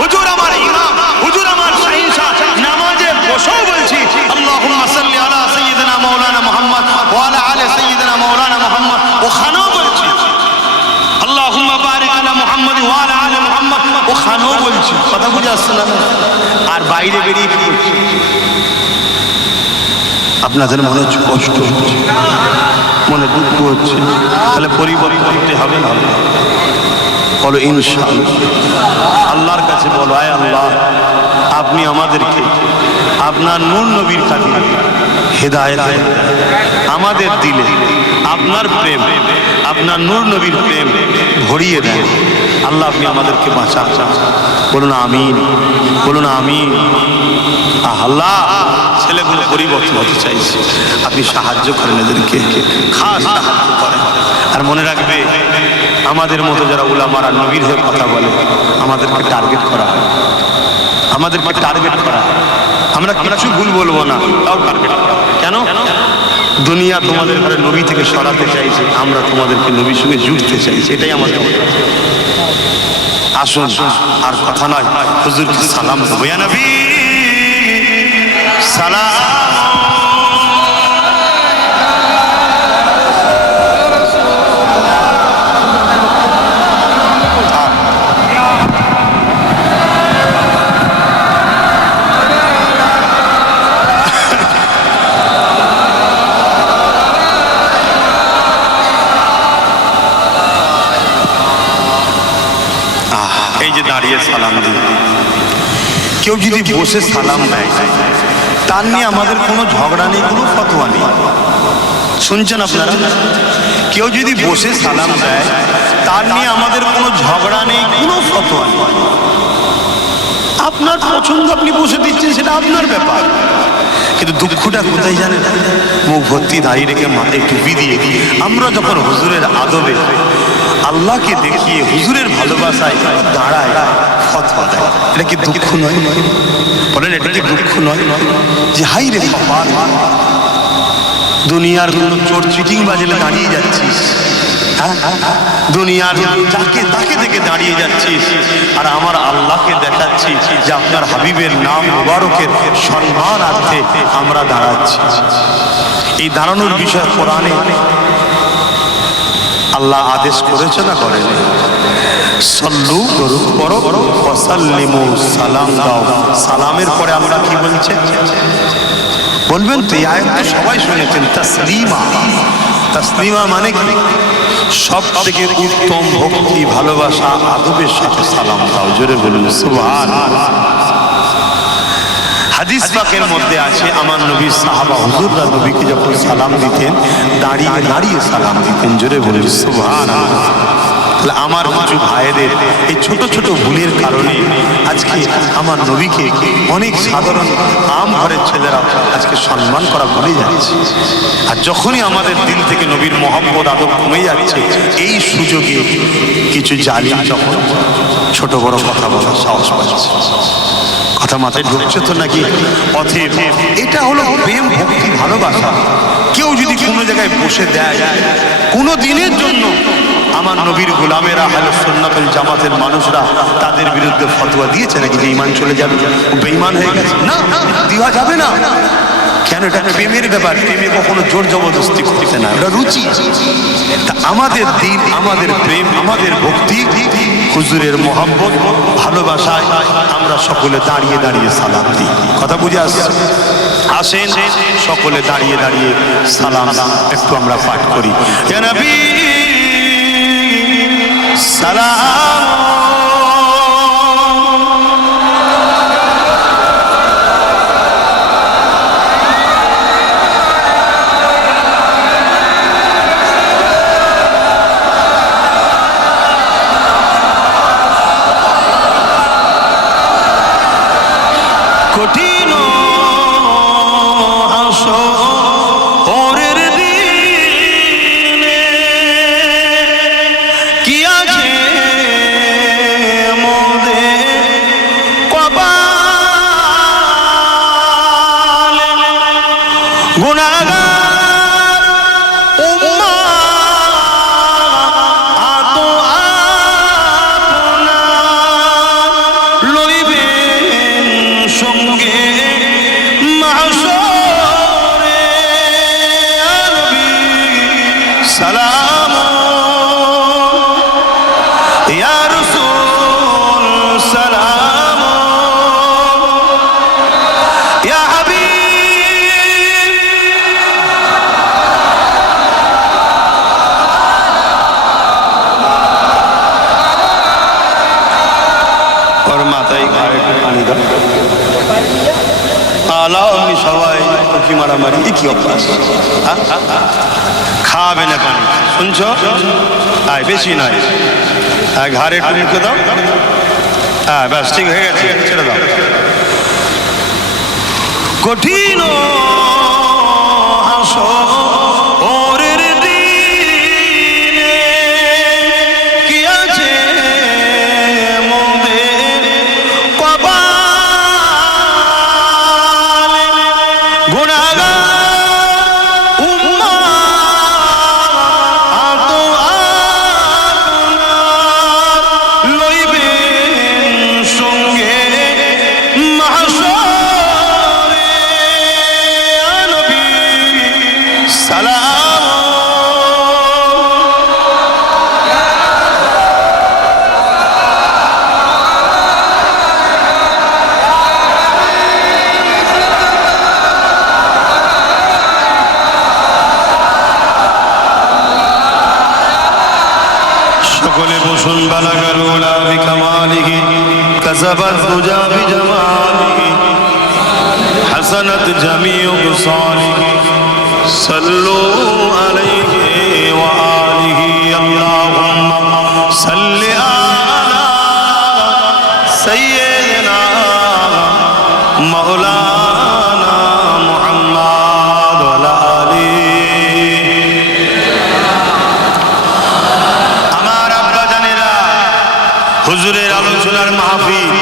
হুজুর আমার ইমাম, হুজুর আমার শাহিনশাহ, নামাজে বসেও বলছি আল্লাহুম্মা সাল্লি আলা সাইয়্যিদিনা মাওলানা মুহাম্মদ ওয়া আলা আলি সাইয়্যিদিনা মাওলানা মুহাম্মদ, ওখানেও বলছি আল্লাহুম্মা বারিক আলা মুহাম্মদ ওয়া আলা আলি মুহাম্মদ, ওখানেও বলছি। কথা বুঝে আসছে না? আর বাইরে বেরিয়ে কি করছি? আপনাদের মনে হচ্ছে কষ্ট হচ্ছে, মনে দুঃখ হচ্ছে, তাহলে পরিবর্তন করতে হবে না? বলো ইনশাআল্লাহ। আল্লাহর কাছে বলো, আয় আল্লাহ, আপনি আমাদেরকে আপনার নূর নবীর খাতিরে হেদায়েত দেন, আমাদের দিলে আপনার প্রেম, আপনার নূর নবীর প্রেম ভরিয়ে দেন। আল্লাহ আপনি আমাদেরকে বাঁচান। বলুন আমিন, বলুন আমিন। আল্লাহ, ছেলেগুলো পরিবর্তন হতে চাইছে, আপনি সাহায্য করেন, এদেরকে খাস সাহায্য করেন। আর মনে রাখবে, আমাদের মতো যারা উলামারা নবীর হয়ে কথা বলে, আমাদেরকে টার্গেট করা হয়, আমাদেরকে টার্গেট করা হয়। আমরা কিছু ভুল বলবো না, তাও টার্গেট। কেন? দুনিয়া তোমাদের ঘরে নবী থেকে সরাতে চাইছে, আমরা তোমাদেরকে নবীর সঙ্গে জুড়তে চাইছি, এটাই আমাদের। আসুন, আর কথা নয়, হুজুরকে সালাম দেবো। ইয়া নবী সালাম। এই যে দাঁড়িয়ে সালাম দিই, কেউ যদি বসে সালাম দেয়, তার নিয়ে আমাদের কোনো ঝগড়া নেই, কোনো ফতোয়া নেই। শুনছেন আপনারা? কেউ যদি বসে সালাম দেয়, তার নিয়ে আমাদের কোনো ঝগড়া নেই, কোনো ফতোয়া নেই। আপনার পছন্দ, আপনি বসে দিচ্ছেন, সেটা আপনার ব্যাপার। কিন্তু দুঃখটা কোথায় জানেন? মুখ ভর্তি দাঁড়িয়ে রেখে মাথায় টুপি দিয়ে আমরা যখন হুজুরের আদবে আল্লাহকে দেখিয়ে হুজুরের ভালোবাসায় দাঁড়ায়, ফতোয়া দেয়, এটা কি দুঃখ নয়? বলেন, এটা কি দুঃখ নয়? যে হাই রে কপাল, দুনিয়ার কোনো চোর চিটিং বাজলে দাঁড়িয়ে যাচ্ছিস, দুনিয়ার যাকে তাকে দেখে দাঁড়িয়ে যাচ্ছিস, আর আমার আল্লাহকে দেখাচ্ছি যে আপনার হাবিবের নাম মুবারকের সম্মানার্থে আমরা দাঁড়াচ্ছি। এই দাঁড়ানোর বিষয় কোরআনে আল্লাহ আদেশ করেছে না করেনি? সল্লু দরুদ পড়ো, ওয়াসাল্লিমু সালাম দাও। সালামের পরে আমরা কি বলছে বলবেন তো? এই আয়াত সবাই শুনেছেন, তাসলিমা। তাসলিমা মানে কি? সব থেকে উত্তম ভক্তি, ভালোবাসা, আদবের সাথে সালাম দাও। জোরে বলুন সুবহানাল্লাহ। হাদিস পাকের মধ্যে আছে, আমার নবী সাহাবা হুজুররা নবীকে যখন সালাম দিতেন, দাঁড়িয়ে দাঁড়িয়ে সালাম দিতেন। জোরে বলুন সুবহানাল্লাহ। আমার কিছু ভাইদের এই ছোট ছোট ভুলের কারণে আজকে আমার নবীকে অনেক সাধারণ আম ঘরের ছেলেরা আজকে সম্মান করা ভুলে যাচ্ছে। আর যখনই আমাদের দিল থেকে নবীর মহব্বত আদব কমে যাচ্ছে, এই সুযোগে কিছু জালিম যখন ছোট বড় কথা বলার সাহস পাচ্ছে। কথা মাথায় ঢুকছে তো নাকি? অতএব এটা হলো প্রেম, ভক্তি, ভালোবাসা। কেউ যদি কোনো জায়গায় বসে দেয় কোনো দিনের জন্য, আমার নবীর গোলামেরা, আহলুস সুন্নাত ওয়াল জামাতের মানুষরা তাদের বিরুদ্ধে ফতোয়া দিয়েছে নাকি যে ঈমান চলে যাবে, বেঈমান হয়ে গেছে? না, দেওয়া যাবে না। কেন? এটা প্রেমের ব্যাপার। প্রেমে কখনো জোর জবরদস্তি করতে না, এটা রুচি। তা আমাদের দিন, আমাদের প্রেম, আমাদের ভক্তি, হুজুরের মহব্বত, ভালোবাসায় আমরা সকলে দাঁড়িয়ে দাঁড়িয়ে সালাম দিই। কথা বুঝে আসছে? আসেন সকলে দাঁড়িয়ে দাঁড়িয়ে সালাম একটু আমরা পাঠ করি। ইয়া নবী সালাম। কঠিন লাও আমি সবাই কি মারামারি কি অভ্যাস খাবে না পানি শুনছো আয় বেশি নয় ঘাড়ে একটু মুখে দাও হ্যাঁ ব্যাস ঠিক হয়ে গেছে ছেড়ে দাও কঠিন হাসরের দিনে কি আছে মোদের কপালে গুনাহগার উম্মাত আপনার লইবেন সঙ্গে মাহশরে নবী সালাম সকলে বসুন বালাগাল উলা বিকামালিহি কাযাবাত দুজা বিজামালিহি হাসানাত জামিউ বিসালিহি সাল্লু আলাইহি ওয়া আলিহি আল্লাহুম্মা সাল্লি আলা সাইয়্যিদিনা মাওলানা মুহাম্মদ ওয়া আলা আলিহি আমার আব্বা জানেরা হুজুরের আলোচনার মাহফিল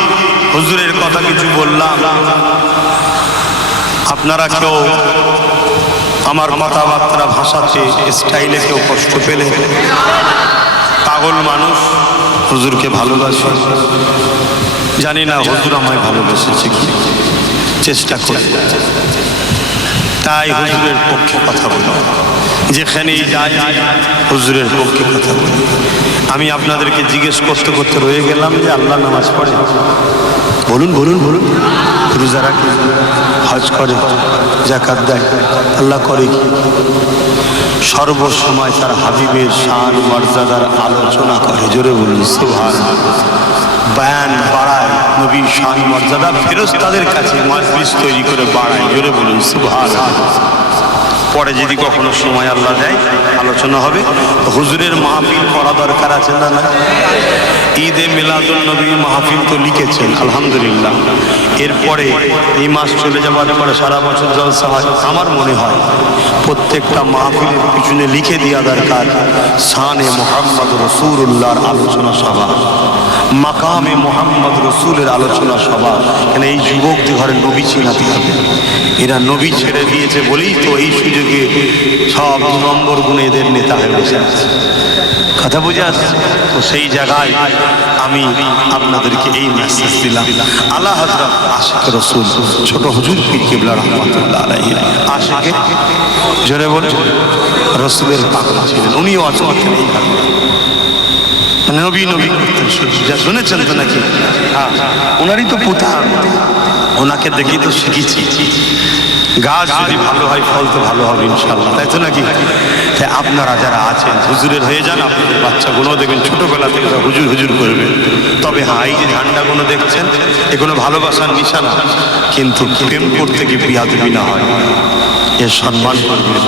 হুজুরের কথা কিছু বললাম আপনারা কেউ আমার কথাবার্তা ভাষাতে স্টাইলে কেউ কষ্ট পেলে পাগল মানুষ হুজুরকে ভালোবাসে জানি না হুজুর আমায় ভালোবেসেছে কি চেষ্টা করে তাই হুজুরের পক্ষে কথা বলি যেখানেই যাই হুজুরের পক্ষে কথা বলি আমি আপনাদেরকে জিজ্ঞেস করতে করতে রয়ে গেলাম যে আল্লাহ নামাজ পড়ে বলুন বলুন বলুন রোজা রাখে হজ করে যাকাত দেয় আল্লাহ করে কি সর্বসময় তার হাবিবের শান মর্যাদার আলোচনা করে জোরে বলুন সুবহানাল্লাহ বয়ান বাড়ায় নবীর শান মর্যাদা ফেরেশতাদের কাছে মজলিস তৈরি করে বাড়ায় জোরে বলুন সুবহানাল্লাহ পরে যদি কখনো সময় আল্লাহ দেয় আলোচনা হবে হুজুরের মাহফিল করা দরকার আছে না না ঈদে মিলাদুন নবী মাহফিল তো লিখেছেন আলহামদুলিল্লাহ এরপরে এই মাস চলে যাওয়ার পরে সারা বছর জলসা হয় আমার মনে হয় প্রত্যেকটা মাহফিলের পিছনে লিখে দেওয়া দরকার শানে মুহাম্মদ রাসূলুল্লাহর আলোচনা সভা মাকামে মুহাম্মদ রাসূলের আলোচনা সভা কেন এই যুবকদের ঘরে নবী চিনাতে হবে এরা নবী ছেড়ে দিয়েছে বলেই তো এই সুযোগে সব 2 নম্বর গুণে এদের নেতা হয়ে বসে আছে কথা বুঝে আসছে তো সেই জায়গায় আমি আপনাদেরকে এই মেসেজ দিলাম আলা হযরত আশিক রাসূল ছোট হুজুর পীর কিবলা রাহমাতুল্লাহ আলাইহি আশিকে জোরে বলুন রাসূলের পাগল ছিলেন উনিও ওয়াজ করতেন এইভাবে নবী নবী করতেন যা শুনেছেন তো নাকি হ্যাঁ ওনারই তো পুতা ওনাকে দেখি তো শিখেছি গাছ যদি ভালো হয় ফল তো ভালো হবে ইনশাআল্লাহ তাই তো নাকি তাই আপনারা যারা আছেন হুজুরের হয়ে যান আপনাদের বাচ্চাগুলো দেখবেন ছোটবেলা থেকে হুজুর হুজুর করবে তবে হ্যাঁ এই যে ঝান্ডাগুলো দেখছেন এগুলো ভালোবাসার নিশানা কিন্তু প্রেম করতে গিয়ে বিয়াদবি না হয় এর সম্মান করবেন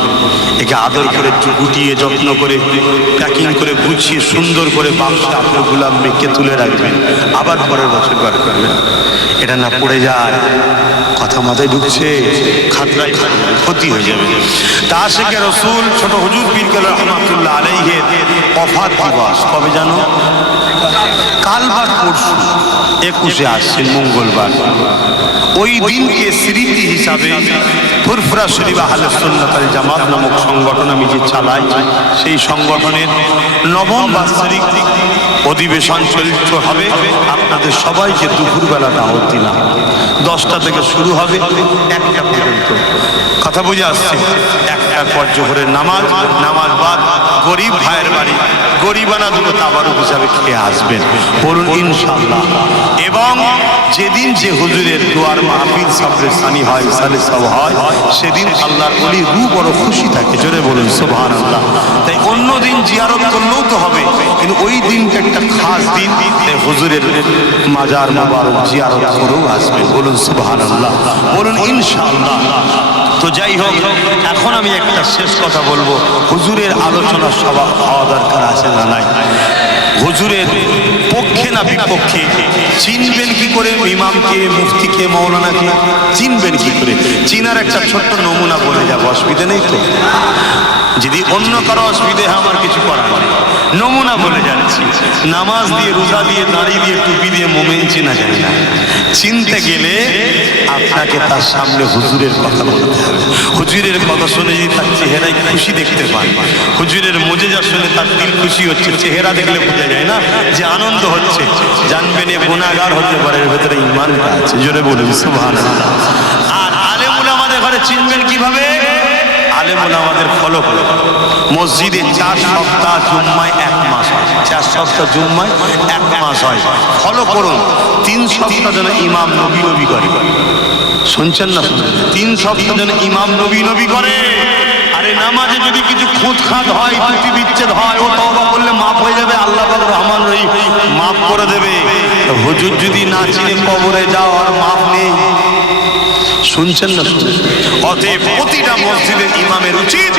একে আদর করে গুটিয়ে যত্ন করে প্যাকিং করে গুছিয়ে সুন্দর করে বাক্সে আপনার গোলাম মেঘকে তুলে রাখবেন আবার পরের বছর বার করবেন এটা না পড়ে যায় কথা মাথায় ঢুকছে খাতরায় ক্ষতি হয়ে যাবে তা আশিকে রাসূল ছোট হুজুর পীর কিবলা রাহমাতুল্লাহ আলাইহি ওফাত দিবস কবে জানো কাল বাদ পরশু 21 আশ্বিন মঙ্গলবার ওই দিনকে স্মৃতি হিসাবে ফুরফুরা শরীফ আহলে সুন্নাত ওয়াল জামাত নামক সংগঠন আমি যে চালাই সেই সংগঠনের 9ম বার্ষিক অধিবেশন চলতে হবে আপনাদের সবাইকে দুপুরবেলা দাওয়াত দিলাম 10টা থেকে শুরু হবে 1টা পর্যন্ত কথা বুঝে আসছে 1টার পর জোহরের নামাজ বাদ গরিব ভাইয়ের বাড়ি গরিবানা দুটো তাবারুক হিসাবে খেয়ে আসবেন বলুন ইনশাআল্লাহ এবং যেদিন যে হুজুরের দোয়ার মাহফিল সাবরেসানি হয় সালে সব হয় সেদিন আল্লাহর ওলি রূহ বড় খুশি থাকে জোরে বলুন সুবহানাল্লাহ তাই অন্য দিন জিয়ারত করলেও তো হবে কিন্তু ওই দিনটা একটা খাস দিন হুজুরের মাজার মোবারক জিয়ারত করেও আসবেন। বলুন সুবহানাল্লাহ, বলুন ইনশাআল্লাহ। তো যাই হোক, এখন আমি একটা শেষ কথা বলবো। হুজুরের আলোচনা সভা হওয়া দরকার আছে না নাই? হুজুরের পক্ষে না বিপক্ষে চিনবেন কি করে ইমামকে, মুফতিকে, মৌলানাকে? চিনবেন কি করে? চিনার একটা ছোট্ট নমুনা বলে যাবো, অসুবিধা নেই তো? যদি অন্য কারো অসুবিধা হয় আমার কিছু করার নেই, নমুনা বলে যাচ্ছি। নামাজ দিয়ে, রোজা দিয়ে, দাড়ি দিয়ে, টুপি দিয়ে মোমেন চেনা যায় না। চিনতে গেলে আপনাকে তার সামনে হুজুরের কথা বলতে হবে। হুজুরের কথা শুনে যদি তার চেহারায় খুশি দেখতে পান, হুজুরের মোজেজা শুনে তার দিল খুশি হচ্ছে, চেহারা দেখলে বোঝা যায় না যে আনন্দ হচ্ছে, জানবেন এ গুনাহগার হতে পারে, এর ভেতরে ঈমানটা আছে। জোরে বলুন সুবহানাল্লাহ। আর আলেম উলামাদের ঘরে চিনবেন কিভাবে? আলেম উলামাদের ফলো করে মসজিদে 4 সপ্তাহ জুম্মায় 1 মাস হয়, 4 সপ্তাহ জুম্মায় 1 মাস হয়। ফলো করুন। 3 সপ্তাহ যেন ইমাম নবী নবী করে। শুনছেন না? 3 সপ্তাহ যেন ইমাম নবী নবী করে। আরে নামাজে যদি কিছু খুঁত খাত হয়, ত্রুটি বিচ্ছেদ হয়, ও তওবা করলে মাফ হয়ে যাবে, আল্লাহ পাক রহমান রহিম মাফ করে দেবে। হুজুর যদি না চিনে কবরে যাও, আর মাফ নেই। শুনছেন না? অতএব প্রতিটা মসজিদের ইমামের উচিত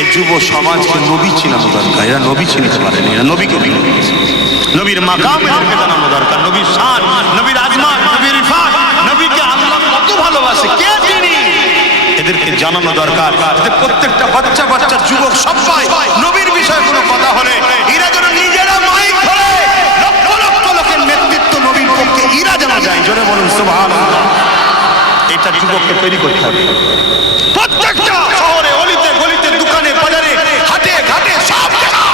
এই যুব সমাজকে নবী চিনানো দরকার। এরা নবী চিনতে পারেনি, এরা নবীকে নবীর মাকাম এদেরকে জানানো দরকার। নবীর শান, নবীর আজমান, নবীর ইফাত, নবীকে আল্লাহ কত ভালোবাসে কে জানি, এদেরকে জানানো দরকার। প্রত্যেকটা বাচ্চা বাচ্চা যুবক সবাই নবীর বিষয়ে কোনো কথা হলে এরা যেন নিজেরা মাইক ধরে লক্ষ লক্ষ লোকের নেতৃত্ব নবীর পক্ষে এরা যেন যায়। জোরে বলুন সুবহানাল্লাহ। এটা যুবককে তৈরি করতে হবে। প্রত্যেকটা শহরে, অলিতে গলিতে, দোকানে বাজারে, হাটে ঘাটে সব জায়গায়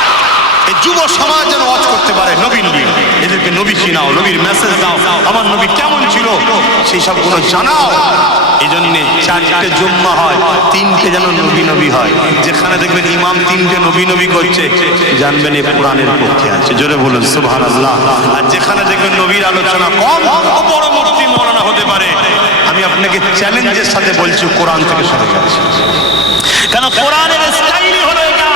এই যুব সমাজ যেন ওয়াজ করতে পারে নবীর নিয়ে। এদেরকে নবী চিনাও, নবীর মেসেজ দাও, আমার নবী কেমন ছিল সেই সবগুলো জানাও। এই জন্যে 4টে জুম্মা হয়, 3টে যেন নবী নবী হয়। যেখানে দেখবেন ইমাম 3টে নবী নবী করছে, জানবেন এ কোরআনের পক্ষে আছে। জোরে বলুন সুবহানাল্লাহ। আর যেখানে দেখবেন নবীর আলোচনা কম, ও বড় মুফতি মওলানা হতে পারে। আমি আপনাকে চ্যালেঞ্জের সাথে বলছি, কোরআন থেকে সরে গেছে। কেন? কোরআনের স্টাইলই হলো এটা।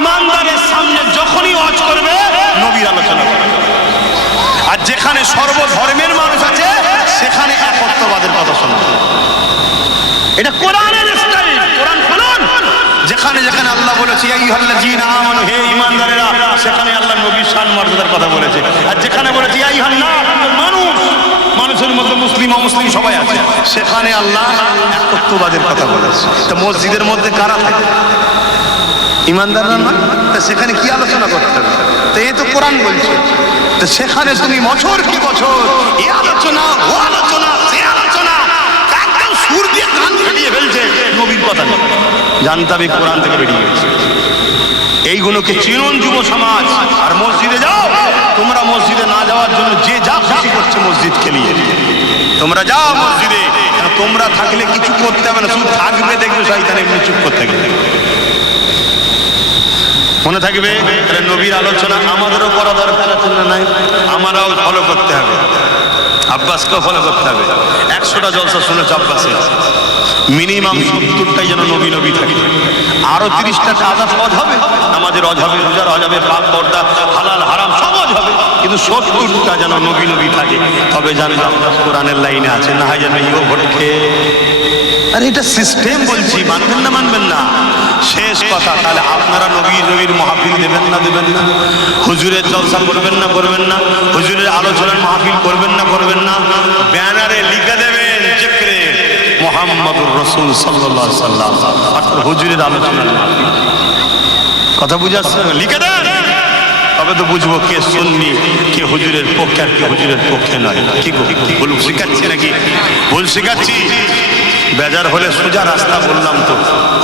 ইমানদারের সামনে যখনই ওয়াজ করবে নবীর আলোচনা করবে। আর যেখানে সর্বধর্মের মানুষ আছে সেখানে একত্ববাদের কথা শুনবে। এটা কোরআনের স্টাইল। কোরআন শুনুন। যেখানে যেখানে আল্লাহ বলেছে আইয়ুহাল্লাযীনা আমানু, হে ঈমানদারেরা, সেখানে আল্লাহ নবীর শান মর্যাদার কথা বলেছে। আর যেখানে বলেছে আইয়ুহান নাস, মানুষ, মানুষের মধ্যে মুসলিম অমুসলিম সবাই আছে, সেখানে আল্লাহ একত্ববাদের কথা বলেছে। তো মসজিদের মধ্যে কারা থাকে? ঈমানদাররা না? তা সেখানে কি আলোচনা করতে হবে? তো এই তো কোরআন বলছে। তো সেখানে তুমি বছর কি বছর এই আলোচনা, ও আলোচনা, সে আলোচনা, একদম সুর দিয়ে কান ফাটিয়ে ফেলছে, নবীর কথা নেই। জানতে হবে কোরআন থেকে বেরিয়ে গেছে। এইগুলোকে চিনুন যুব সমাজ। আর মসজিদে যাও। তোমরা মসজিদে না যাওয়ার জন্য যে যা খুশি করছে মসজিদকে নিয়ে, তোমরা যাও মসজিদে। তোমরা থাকলে কিছু করতে হবে না, শুধু থাকবে, দেখবে শয়তান এমনি চুপ করতে গেলে। মনে থাকবে নবীর আলোচনা আমাদেরও করা দরকার আছে না নাই? আমারাও ফলো করতে হবে, আব্বাসকেও ফলো করতে হবে। 100টা জলসা শুনেছ আব্বাসের, মিনিমাম 70টাই যেন নবী নবী থাকে। আরো 30টা আজাদ হজ হবে, নামাজের হজ হবে, রোজার হজ হবে, পাক পর্দা, হালাল হারাম সব হজ হবে, কিন্তু 70টা যেন নবী নবী থাকে। তবে জানবে আব্বাস কোরআনের লাইনে আছে, না হয় যেন ইও ভটকে। আরে এটা সিস্টেম বলছি, মানবেন না মানবেন না? শেষ কথা, তাহলে আপনারা নবীর মাহফিল দেবেন না দেবেন না? হুজুরের জলসা করবেন না করবেন না? হুজুরের আলোচনার মাহফিল করবেন না করবেন না? ব্যানারে লিখে দেবেন চেকরে মুহাম্মদুর রাসূল সাল্লাল্লাহু আলাইহি সাল্লাম, অর্থাৎ হুজুরের আলোচনার মাহফিল। কথা বুঝাচ্ছে? লিখে দেন, তবে তো বুঝবো কে সুন্নি, কে হুজুরের পক্ষে আর কে হুজুরের পক্ষে নয়। কি ভুল শিখাচ্ছি নাকি? ভুল শিখাচ্ছি? বেজার হলে সোজা রাস্তা বললাম তো,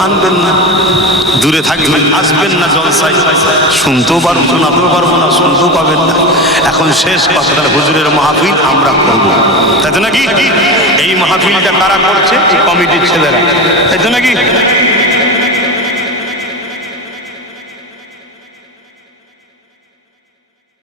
আনবেন না, দূরে থাকবেন, আসবেন না জলসায়, শুনতেও পারবো, শোনাতেও পারবো না, শুনতেও পাবেন না। এখন শেষ কথা, হুজুরের মাহফিল আমরা করবো, তাই তো নাকি? এই মাহফিলটা কারা করছে? এই কমিটির ছেলেরা, তাই তো নাকি?